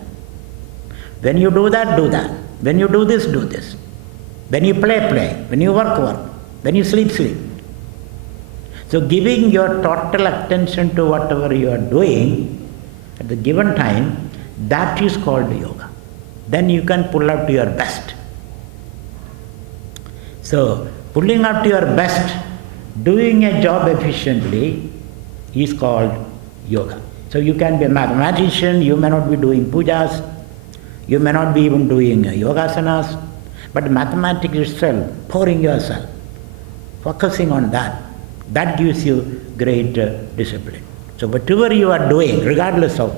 When you do that, do that. When you do this, do this. When you play, play. When you work, work. When you sleep, sleep. So giving your total attention to whatever you are doing at the given time, that is called yoga. Then you can pull out your best. So pulling out your best, doing a job efficiently is called yoga. So you can be a mathematician, you may not be doing pujas, you may not be even doing yogasanas, but mathematics itself, pouring yourself, focusing on that, that gives you great discipline. So whatever you are doing, regardless of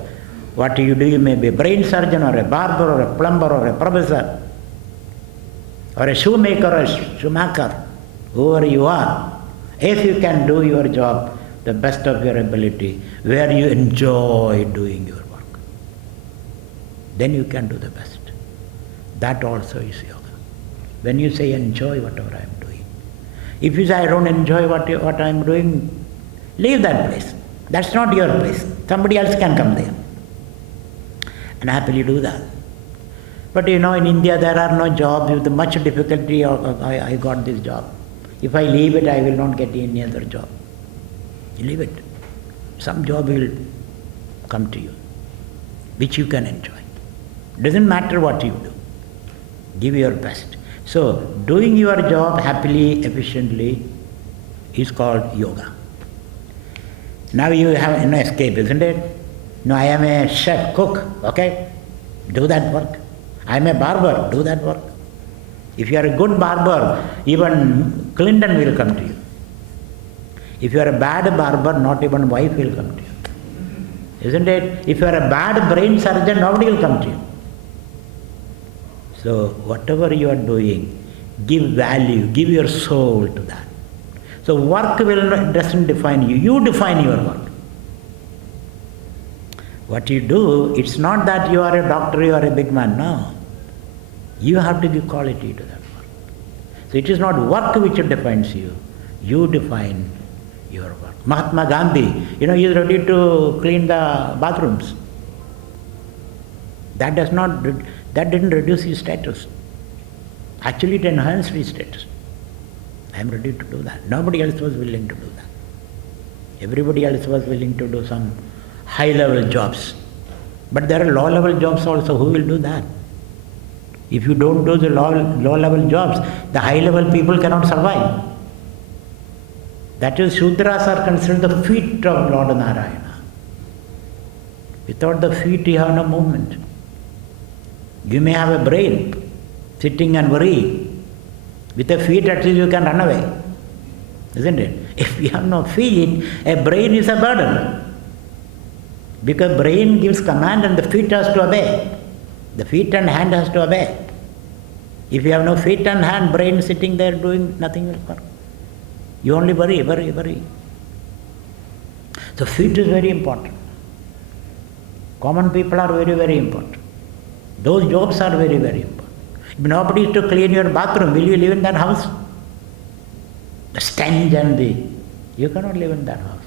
what you do, you may be a brain surgeon or a barber or a plumber or a professor or a shoemaker or a shoemaker, whoever you are, if you can do your job the best of your ability, where you enjoy doing your work, then you can do the best. That also is yoga. When you say enjoy whatever I am doing. If you say I don't enjoy what I am doing, leave that place. That's not your place. Somebody else can come there and happily do that. But in India there are no jobs. With much difficulty I got this job. If I leave it, I will not get any other job. You leave it. Some job will come to you, which you can enjoy. Doesn't matter what you do. Give your best. So, doing your job happily, efficiently is called yoga. Now you have no escape, isn't it? No, I am a chef, cook, okay? Do that work. I am a barber, do that work. If you are a good barber, even Clinton will come to you. If you are a bad barber, not even wife will come to you. Isn't it? If you are a bad brain surgeon, nobody will come to you. So whatever you are doing, give value, give your soul to that. So work doesn't define you, you define your work. What you do, it's not that you are a doctor, you are a big man, no. You have to give quality to that work. So it is not work which defines you, you define your work. Mahatma Gandhi, he is ready to clean the bathrooms. That didn't reduce his status. Actually it enhanced his status. I am ready to do that. Nobody else was willing to do that. Everybody else was willing to do some high-level jobs. But there are low-level jobs also. Who will do that? If you don't do the low-level jobs, the high-level people cannot survive. That is, Shudras are considered the feet of Lord Narayana. Without the feet, you have no movement. You may have a brain, sitting and worrying. With the feet, at least you can run away. Isn't it? If you have no feet, a brain is a burden. Because brain gives command and the feet has to obey. The feet and hand has to obey. If you have no feet and hand, brain sitting there doing nothing will work. You only worry, worry, worry. So feet is very important. Common people are very, very important. Those jobs are very, very important. If nobody is to clean your bathroom, will you live in that house? The stench and you cannot live in that house.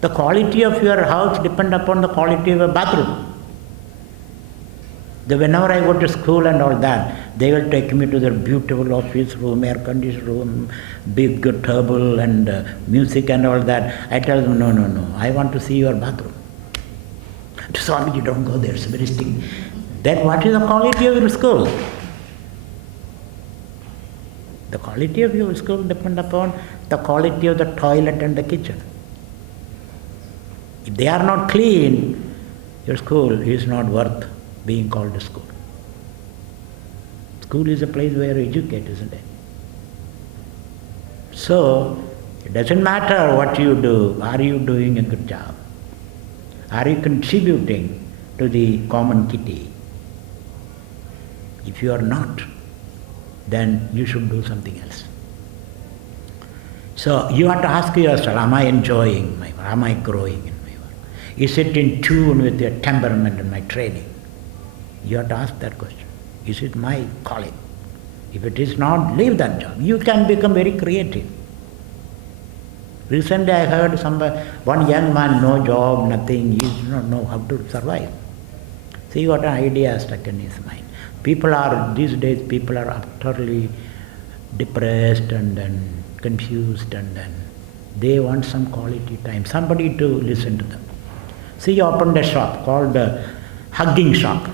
The quality of your house depends upon the quality of your bathroom. Whenever I go to school and all that, they will take me to their beautiful office room, air-conditioned room, big table and music and all that. I tell them, no, I want to see your bathroom. Swamiji, don't go there, it's very stinky. Then what is the quality of your school? The quality of your school depends upon the quality of the toilet and the kitchen. If they are not clean, your school is not worth being called a school. School is a place where you educate, isn't it? So, it doesn't matter what you do. Are you doing a good job? Are you contributing to the common kitty? If you are not, then you should do something else. So you have to ask yourself, am I enjoying my work? Am I growing in my work? Is it in tune with your temperament and my training? You have to ask that question. Is it my calling? If it is not, leave that job. You can become very creative. Recently I heard one young man, no job, nothing, he does not know how to survive. See what an idea stuck in his mind. These days people are utterly depressed and then confused, and then they want some quality time, somebody to listen to them. See, he opened a shop called Hugging Shop.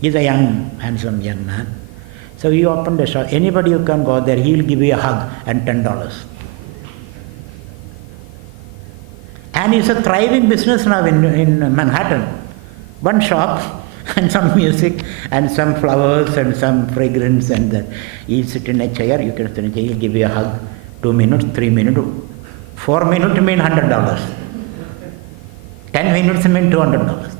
He's a young, handsome young man. So he opened a shop. Anybody who can go there, he'll give you a hug and $10. And it's a thriving business now in Manhattan. One shop and some music and some flowers and some fragrance, and then you sit in a chair, you can sit in a chair, he'll give you a hug, 2 minutes, 3 minutes, 4 minutes mean $100. 10 minutes mean $200.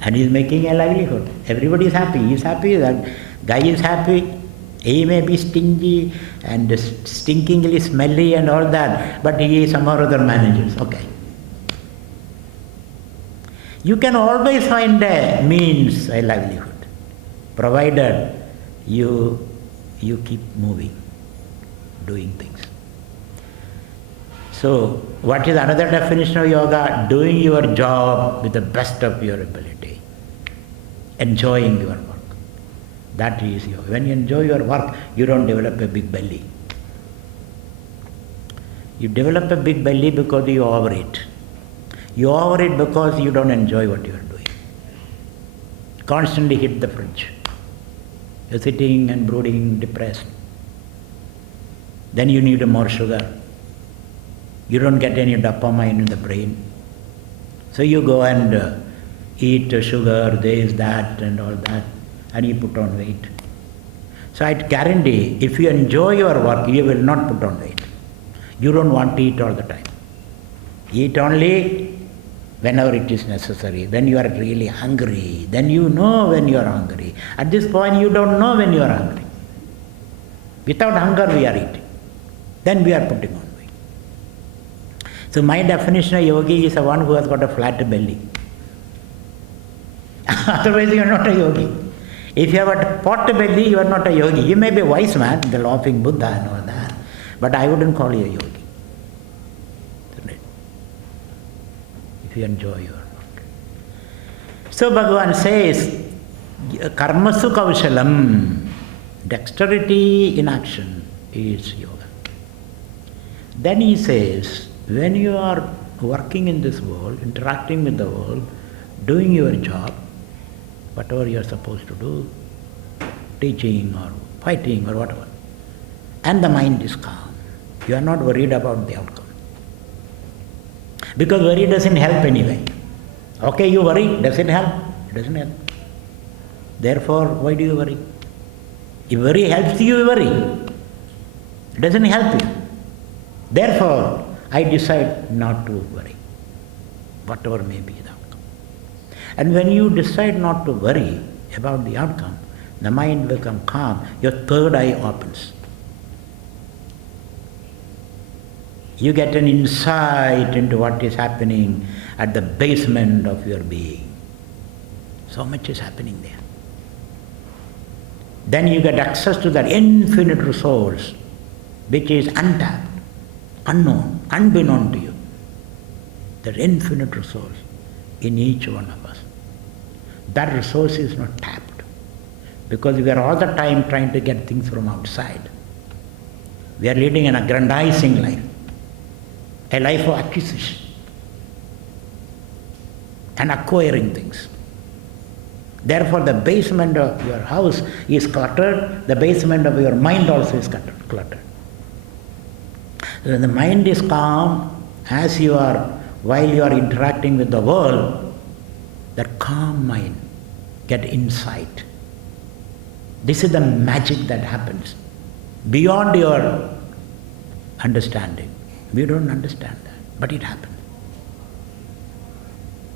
And he's making a livelihood. Everybody is happy. He's happy, that guy is happy. He may be stingy and stinkingly smelly and all that, but he somehow or other manages. Okay. You can always find a means, a livelihood, provided you keep moving, doing things. So, what is another definition of yoga? Doing your job with the best of your ability, enjoying your work. That is yoga. When you enjoy your work, you don't develop a big belly. You develop a big belly because you overeat. You overeat because you don't enjoy what you are doing. Constantly hit the fridge. You're sitting and brooding, depressed. Then you need more sugar. You don't get any dopamine in the brain. So you go and eat sugar, this, that, and all that, and you put on weight. So I guarantee, if you enjoy your work, you will not put on weight. You don't want to eat all the time. Eat only whenever it is necessary. When you are really hungry, then you know when you are hungry. At this point, you don't know when you are hungry. Without hunger, we are eating. Then we are putting on weight. So my definition of yogi is a one who has got a flat belly. Otherwise, you are not a yogi. If you have a pot belly, you are not a yogi. You may be a wise man, the laughing Buddha and all that, but I wouldn't call you a yogi. If you enjoy your work. So Bhagavan says, karmasu kaushalam, dexterity in action is yoga. Then he says, when you are working in this world, interacting with the world, doing your job, whatever you are supposed to do, teaching or fighting or whatever, and the mind is calm, you are not worried about the outcome. Because worry doesn't help anyway. Okay, you worry, does it help? It doesn't help. Therefore, why do you worry? If worry helps you, you worry. It doesn't help you. Therefore, I decide not to worry, whatever may be the outcome. And when you decide not to worry about the outcome, the mind becomes calm, your third eye opens. You get an insight into what is happening at the basement of your being. So much is happening there. Then you get access to that infinite resource which is untapped, unknown, unbeknown to you. That infinite resource in each one of us. That resource is not tapped because we are all the time trying to get things from outside. We are leading an aggrandizing life. A life of acquisition and acquiring things. Therefore, the basement of your house is cluttered, the basement of your mind also is cluttered. So when the mind is calm, while you are interacting with the world, that calm mind get insight. This is the magic that happens beyond your understanding. We don't understand that, but it happens.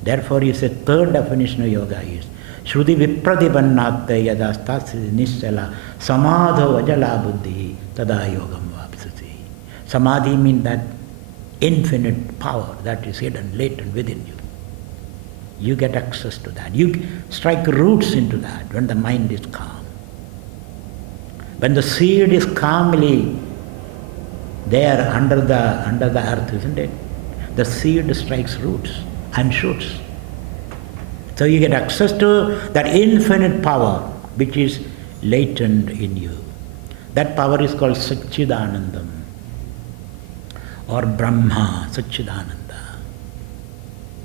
Therefore, he said, third definition of yoga is Shruti vipratipannakta yadastasthi nischala samadho ajala buddhi tada yogam vapsati. Samadhi means that infinite power that is hidden, latent within you. You get access to that. You strike roots into that when the mind is calm. When the seed is calmly there under the earth, isn't it? The seed strikes roots and shoots. So you get access to that infinite power which is latent in you. That power is called Satchidanandam or Brahma, Satchidananda.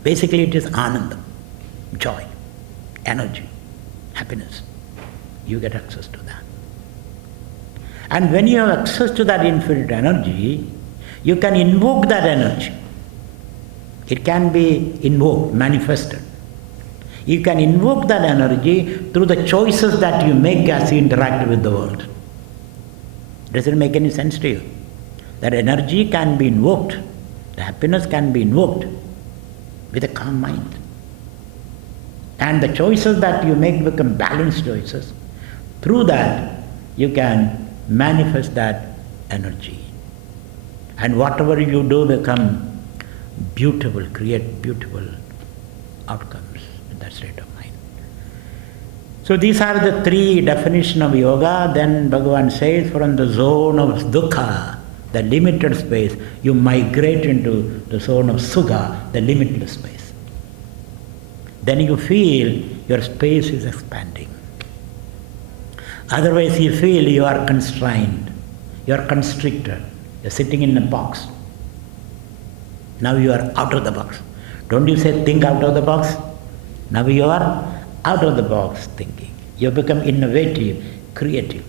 Basically it is Anandam, joy, energy, happiness. You get access to that. And when you have access to that infinite energy, you can invoke that energy. It can be invoked, manifested. You can invoke that energy through the choices that you make as you interact with the world. Does it make any sense to you? That energy can be invoked, the happiness can be invoked with a calm mind. And the choices that you make become balanced choices. Through that, you can manifest that energy. And whatever you do become beautiful, create beautiful outcomes in that state of mind. So these are the three definitions of yoga. Then Bhagavan says, from the zone of dukkha, the limited space, you migrate into the zone of sukha, the limitless space. Then you feel your space is expanding. Otherwise you feel you are constrained, you are constricted, you are sitting in a box. Now you are out of the box. Don't you say think out of the box? Now you are out of the box thinking. You become innovative, creative.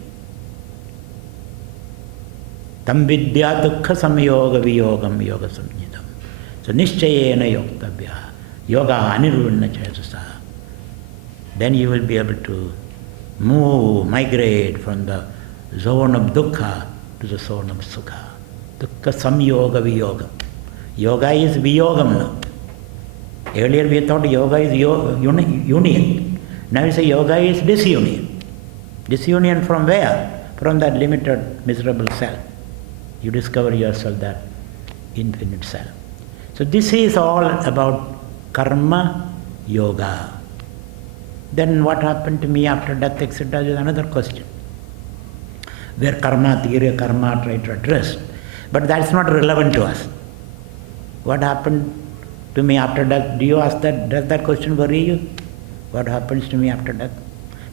Tam vidya dukkha samyoga viyogam yoga samyidam. So nishchayena yoktavya, yoga anirunna chayasasa. Then you will be able to migrate from the zone of dukkha to the zone of sukha. Dukkha samyoga viyogam. Yoga is viyogam now. Earlier we thought yoga is union. Now you say yoga is disunion. Disunion from where? From that limited, miserable self. You discover yourself, that infinite self. So this is all about karma yoga. Then what happened to me after death, etc. is another question. Where karma theory, karma try to address. But that's not relevant to us. What happened to me after death? Do you ask that? Does that question worry you? What happens to me after death?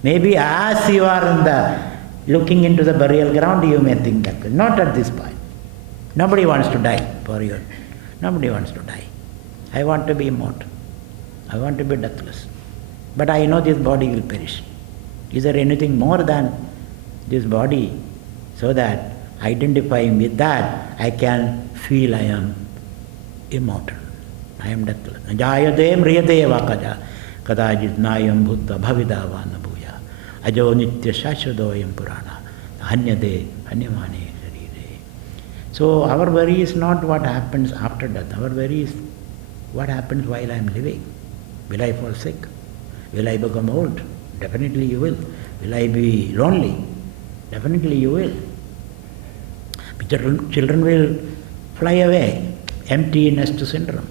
Maybe as you are looking into the burial ground, you may think that. Not at this point. Nobody wants to die for you. Nobody wants to die. I want to be immortal. I want to be deathless. But I know this body will perish. Is there anything more than this body? So that identifying with that, I can feel I am immortal. I am deathless. Jayade mriyade vakaja kadajit nayam bhutta bhavidavana bhuya ajo nitya shashvadoyam purana hanyade hanyamane sharire. So our worry is not what happens after death. Our worry is what happens while I am living. Will I fall sick? Will I become old? Definitely you will. Will I be lonely? Definitely you will. Children will fly away. Empty nest syndrome.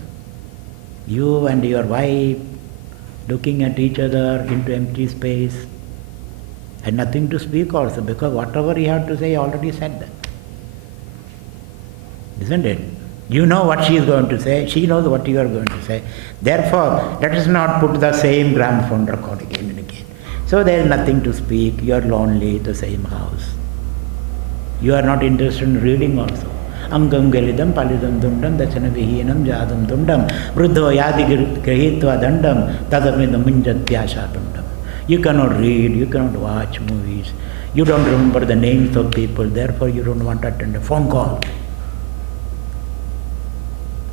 You and your wife looking at each other into empty space and nothing to speak also, because whatever you have to say, you already said that. Isn't it? You know what she is going to say, she knows what you are going to say. Therefore, let us not put the same gramophone record again and again. So there is nothing to speak, you are lonely, the same house. You are not interested in reading also. Angam galidam palidam dundam dachana vihinam jadam dundam vruddho yadi grahitva dandam tadamidam munjatyasha dundam. You cannot read, you cannot watch movies, you don't remember the names of people, therefore you don't want to attend a phone call.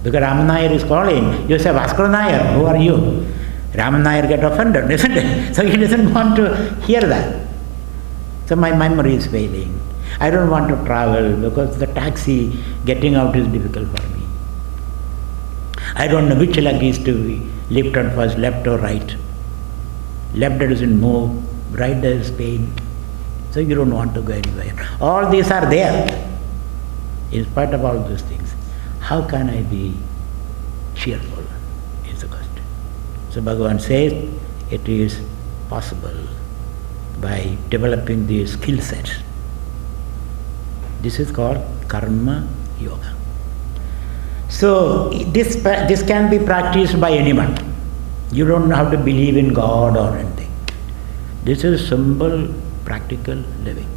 Because Raman Nair is calling, you say, Bhaskar Nair, who are you? Raman Nair get offended, isn't it? So he doesn't want to hear that. So my memory is failing. I don't want to travel because the taxi getting out is difficult for me. I don't know which leg is to be lifted first, left or right. Left doesn't move, right there is pain. So you don't want to go anywhere. All these are there. In spite of all those things, how can I be cheerful is the question. So Bhagavan says it is possible by developing these skill sets. This is called karma yoga. So this can be practiced by anyone. You don't have to believe in God or anything. This is simple, practical living.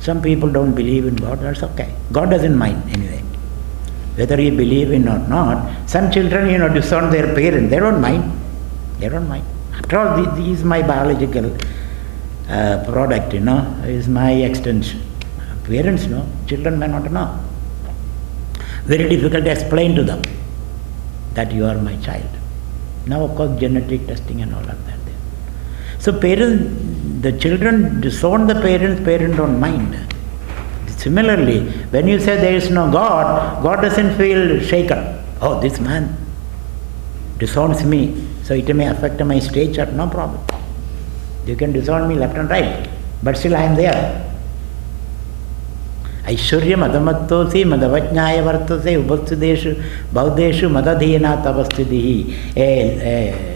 Some people don't believe in God, that's okay. God doesn't mind anyway. Whether you believe in or not, some children, disown their parents, they don't mind. They don't mind. After all, this is my biological product, is my extension. Parents know, children may not know. Very difficult to explain to them that you are my child. Now, of course, genetic testing and all of that. So the children disown the parents don't mind. Similarly, when you say there is no God, God doesn't feel shaken. Oh, this man disowns me, so it may affect my stature, no problem. You can disown me left and right, but still I am there. Aishwarya madamattosi madavajnaya vartase upastideshu bauddeshu madadhiyana tavastidhi.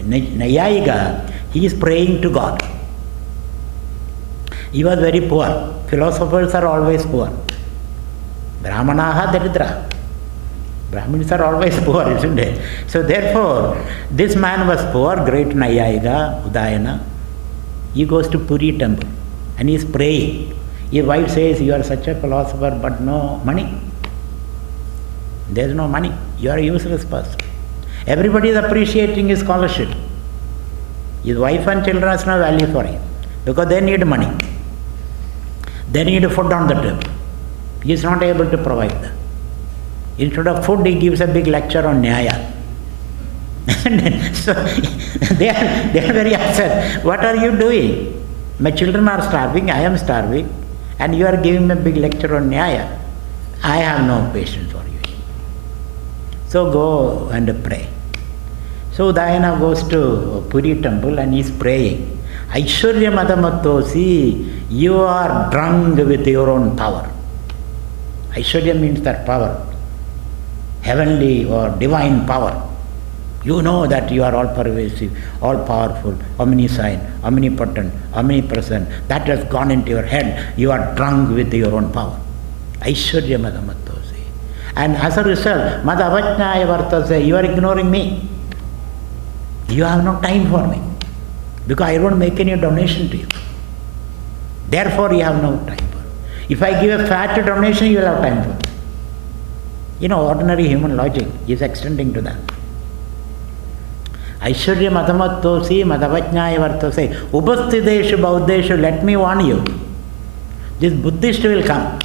Nayayiga, he is praying to God. He was very poor. Philosophers are always poor. Brahmanaha daridra. Brahmins are always poor, isn't it? So therefore, this man was poor, great Nayayiga, Udayana. He goes to Puri temple and he is praying. His wife says, you are such a philosopher, but no money. There is no money. You are a useless person. Everybody is appreciating his scholarship. His wife and children has no value for him because they need money. They need food on the table. He is not able to provide them. Instead of food, he gives a big lecture on Nyaya. So they are very upset. What are you doing? My children are starving, I am starving, and you are giving me a big lecture on Nyaya. I have no patience for you. So go and pray. So Udayana goes to Puri temple and he is praying. Aishwarya madamattosi, you are drunk with your own power. Aishwarya means that power, heavenly or divine power. You know that you are all pervasive, all powerful, omniscient, omnipotent, omnipresent. That has gone into your head. You are drunk with your own power. Aishwarya madamattosi. And as a result, madavajnaya vartase, you are ignoring me. You have no time for me. Because I don't make any donation to you. Therefore, you have no time for me. If I give a fat donation, you will have time for me. Ordinary human logic is extending to that. Aishwarya madamattosi madavajnaya vartase upastideshu bauddeshu, let me warn you. This Buddhist will come.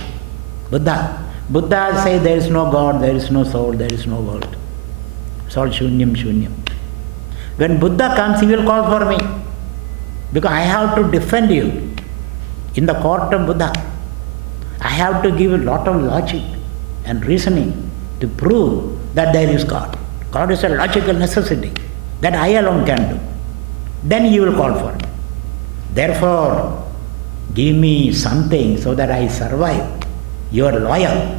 Buddha say there is no God, there is no soul, there is no world. It's all shunyam, shunyam. When Buddha comes, he will call for me. Because I have to defend you in the court of Buddha. I have to give a lot of logic and reasoning to prove that there is God. God is a logical necessity that I alone can do. Then he will call for me. Therefore, give me something so that I survive. You are loyal.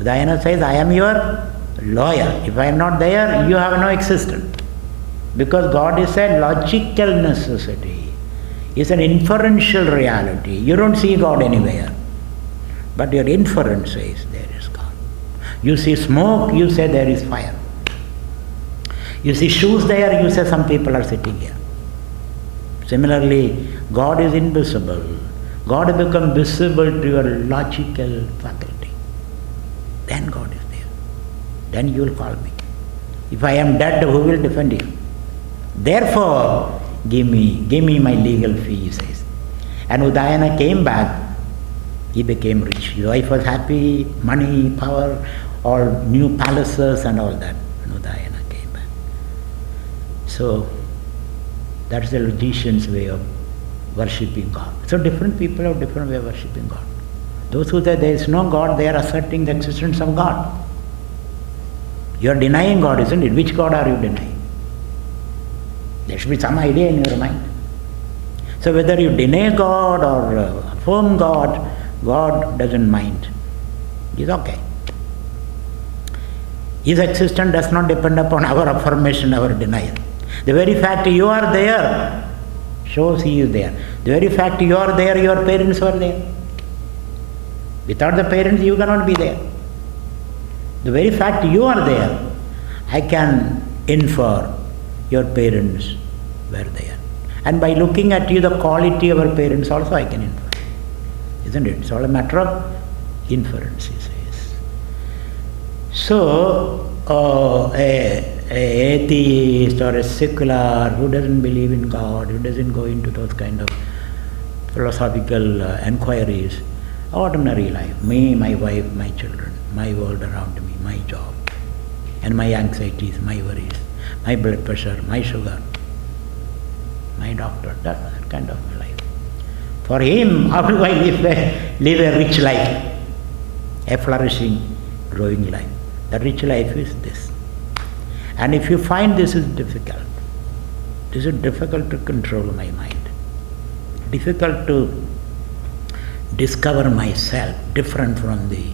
Udayana says, I am your lawyer. If I am not there, you have no existence. Because God is a logical necessity. It's an inferential reality. You don't see God anywhere. But your inference says there is God. You see smoke, you say there is fire. You see shoes there, you say some people are sitting here. Similarly, God is invisible. God becomes visible to your logical faculty. Then God is there. Then you will call me. If I am dead, who will defend you? Therefore, give me my legal fee, he says. And Udayana came back. He became rich. His wife was happy, money, power, all new palaces and all that. And Udayana came back. So, that's the logician's way of worshipping God. So different people have different way of worshipping God. Those who say there is no God, they are asserting the existence of God. You are denying God, isn't it? Which God are you denying? There should be some idea in your mind. So whether you deny God or affirm God, God doesn't mind. He's okay. His existence does not depend upon our affirmation, our denial. The very fact you are there shows he is there. The very fact you are there, your parents were there. Without the parents, you cannot be there. The very fact you are there, I can infer your parents were there. And by looking at you, the quality of our parents also I can infer. Isn't it? It's all a matter of inference, he says. So, a atheist or a secular who doesn't believe in God, who doesn't go into those kind of philosophical enquiries, ordinary life, me, my wife, my children, my world around me, my job, and my anxieties, my worries, my blood pressure, my sugar, my doctor, that kind of life. For him, how do I live a rich life, a flourishing, growing life? The rich life is this. And if you find this is difficult to control my mind, difficult to discover myself different from the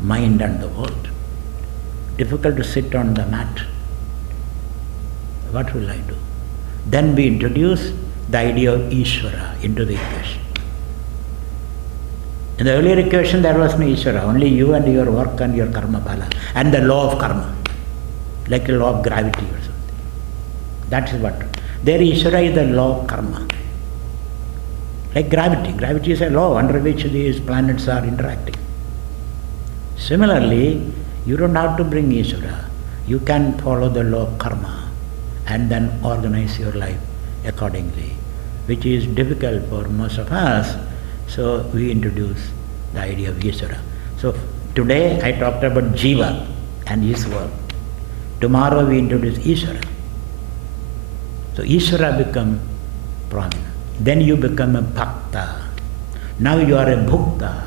mind and the world, difficult to sit on the mat, what will I do? Then we introduce the idea of Ishvara into the equation. In the earlier equation there was no Ishvara, only you and your work and your karma phala and the law of karma, like the law of gravity or something. That is what. There Ishvara is the law of karma. Like gravity. Gravity is a law under which these planets are interacting. Similarly, you don't have to bring Ishvara. You can follow the law of karma and then organize your life accordingly, which is difficult for most of us. So we introduce the idea of Ishvara. So today I talked about Jiva and his work. Tomorrow we introduce Ishvara. So Ishvara become prominent. Then you become a bhakta. Now you are a bhukta.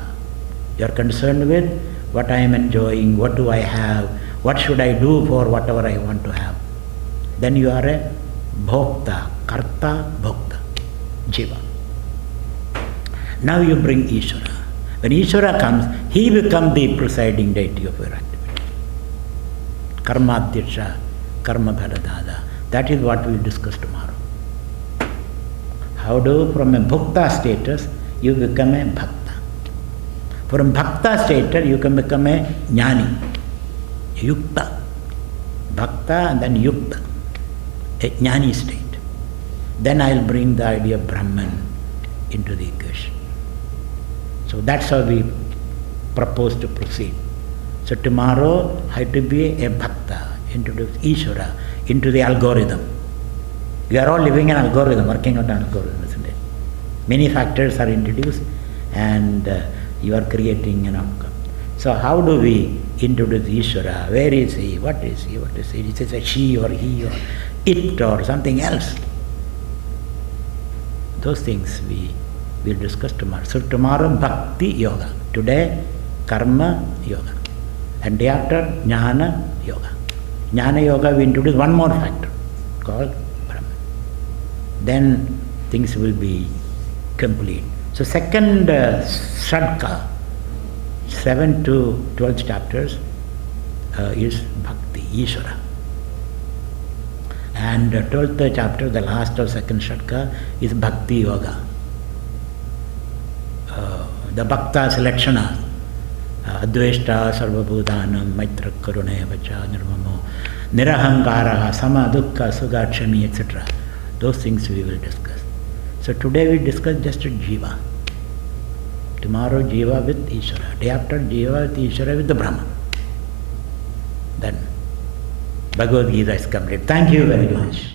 You are concerned with what I am enjoying, what do I have, what should I do for whatever I want to have. Then you are a bhokta, karta, bhokta, jiva. Now you bring Ishvara. When Ishvara comes, he becomes the presiding deity of your activity. Karmadhyasha, karma bharadada. That is what we will discuss tomorrow. How do from a bhukta status you become a bhakta. From bhakta status you can become a jnani, yukta. Bhakta and then yukta, a jnani state. Then I will bring the idea of Brahman into the equation. So that's how we propose to proceed. So tomorrow I have to be a bhakta, introduce Ishvara into the algorithm. We are all living an algorithm, working on an algorithm, isn't it? Many factors are introduced and you are creating an outcome. So how do we introduce Ishvara? Where is he? What is he? What is he? Is it a she or he or it or something else? Those things we will discuss tomorrow. So tomorrow Bhakti Yoga. Today Karma Yoga. And day after Jnana Yoga. Jnana Yoga we introduce one more factor called Brahman. Then things will be complete. So second Shadka, 7 to 12 chapters is Bhakti, Ishvara. And 12th chapter, the last of second Shadka is Bhakti Yoga. The Bhakta's Lakshana, Adveshta, Sarvabhutanam, Maitra, Karune, Vacha, Nirmamo, Nirahankara, Sama, Dukkha, Sugha, Kshami, etc. Those things we will discuss. So today we discuss just Jiva. Tomorrow Jiva with Ishvara. Day after Jiva with Ishvara with the Brahman. Then Bhagavad Gita is complete. Thank you very much.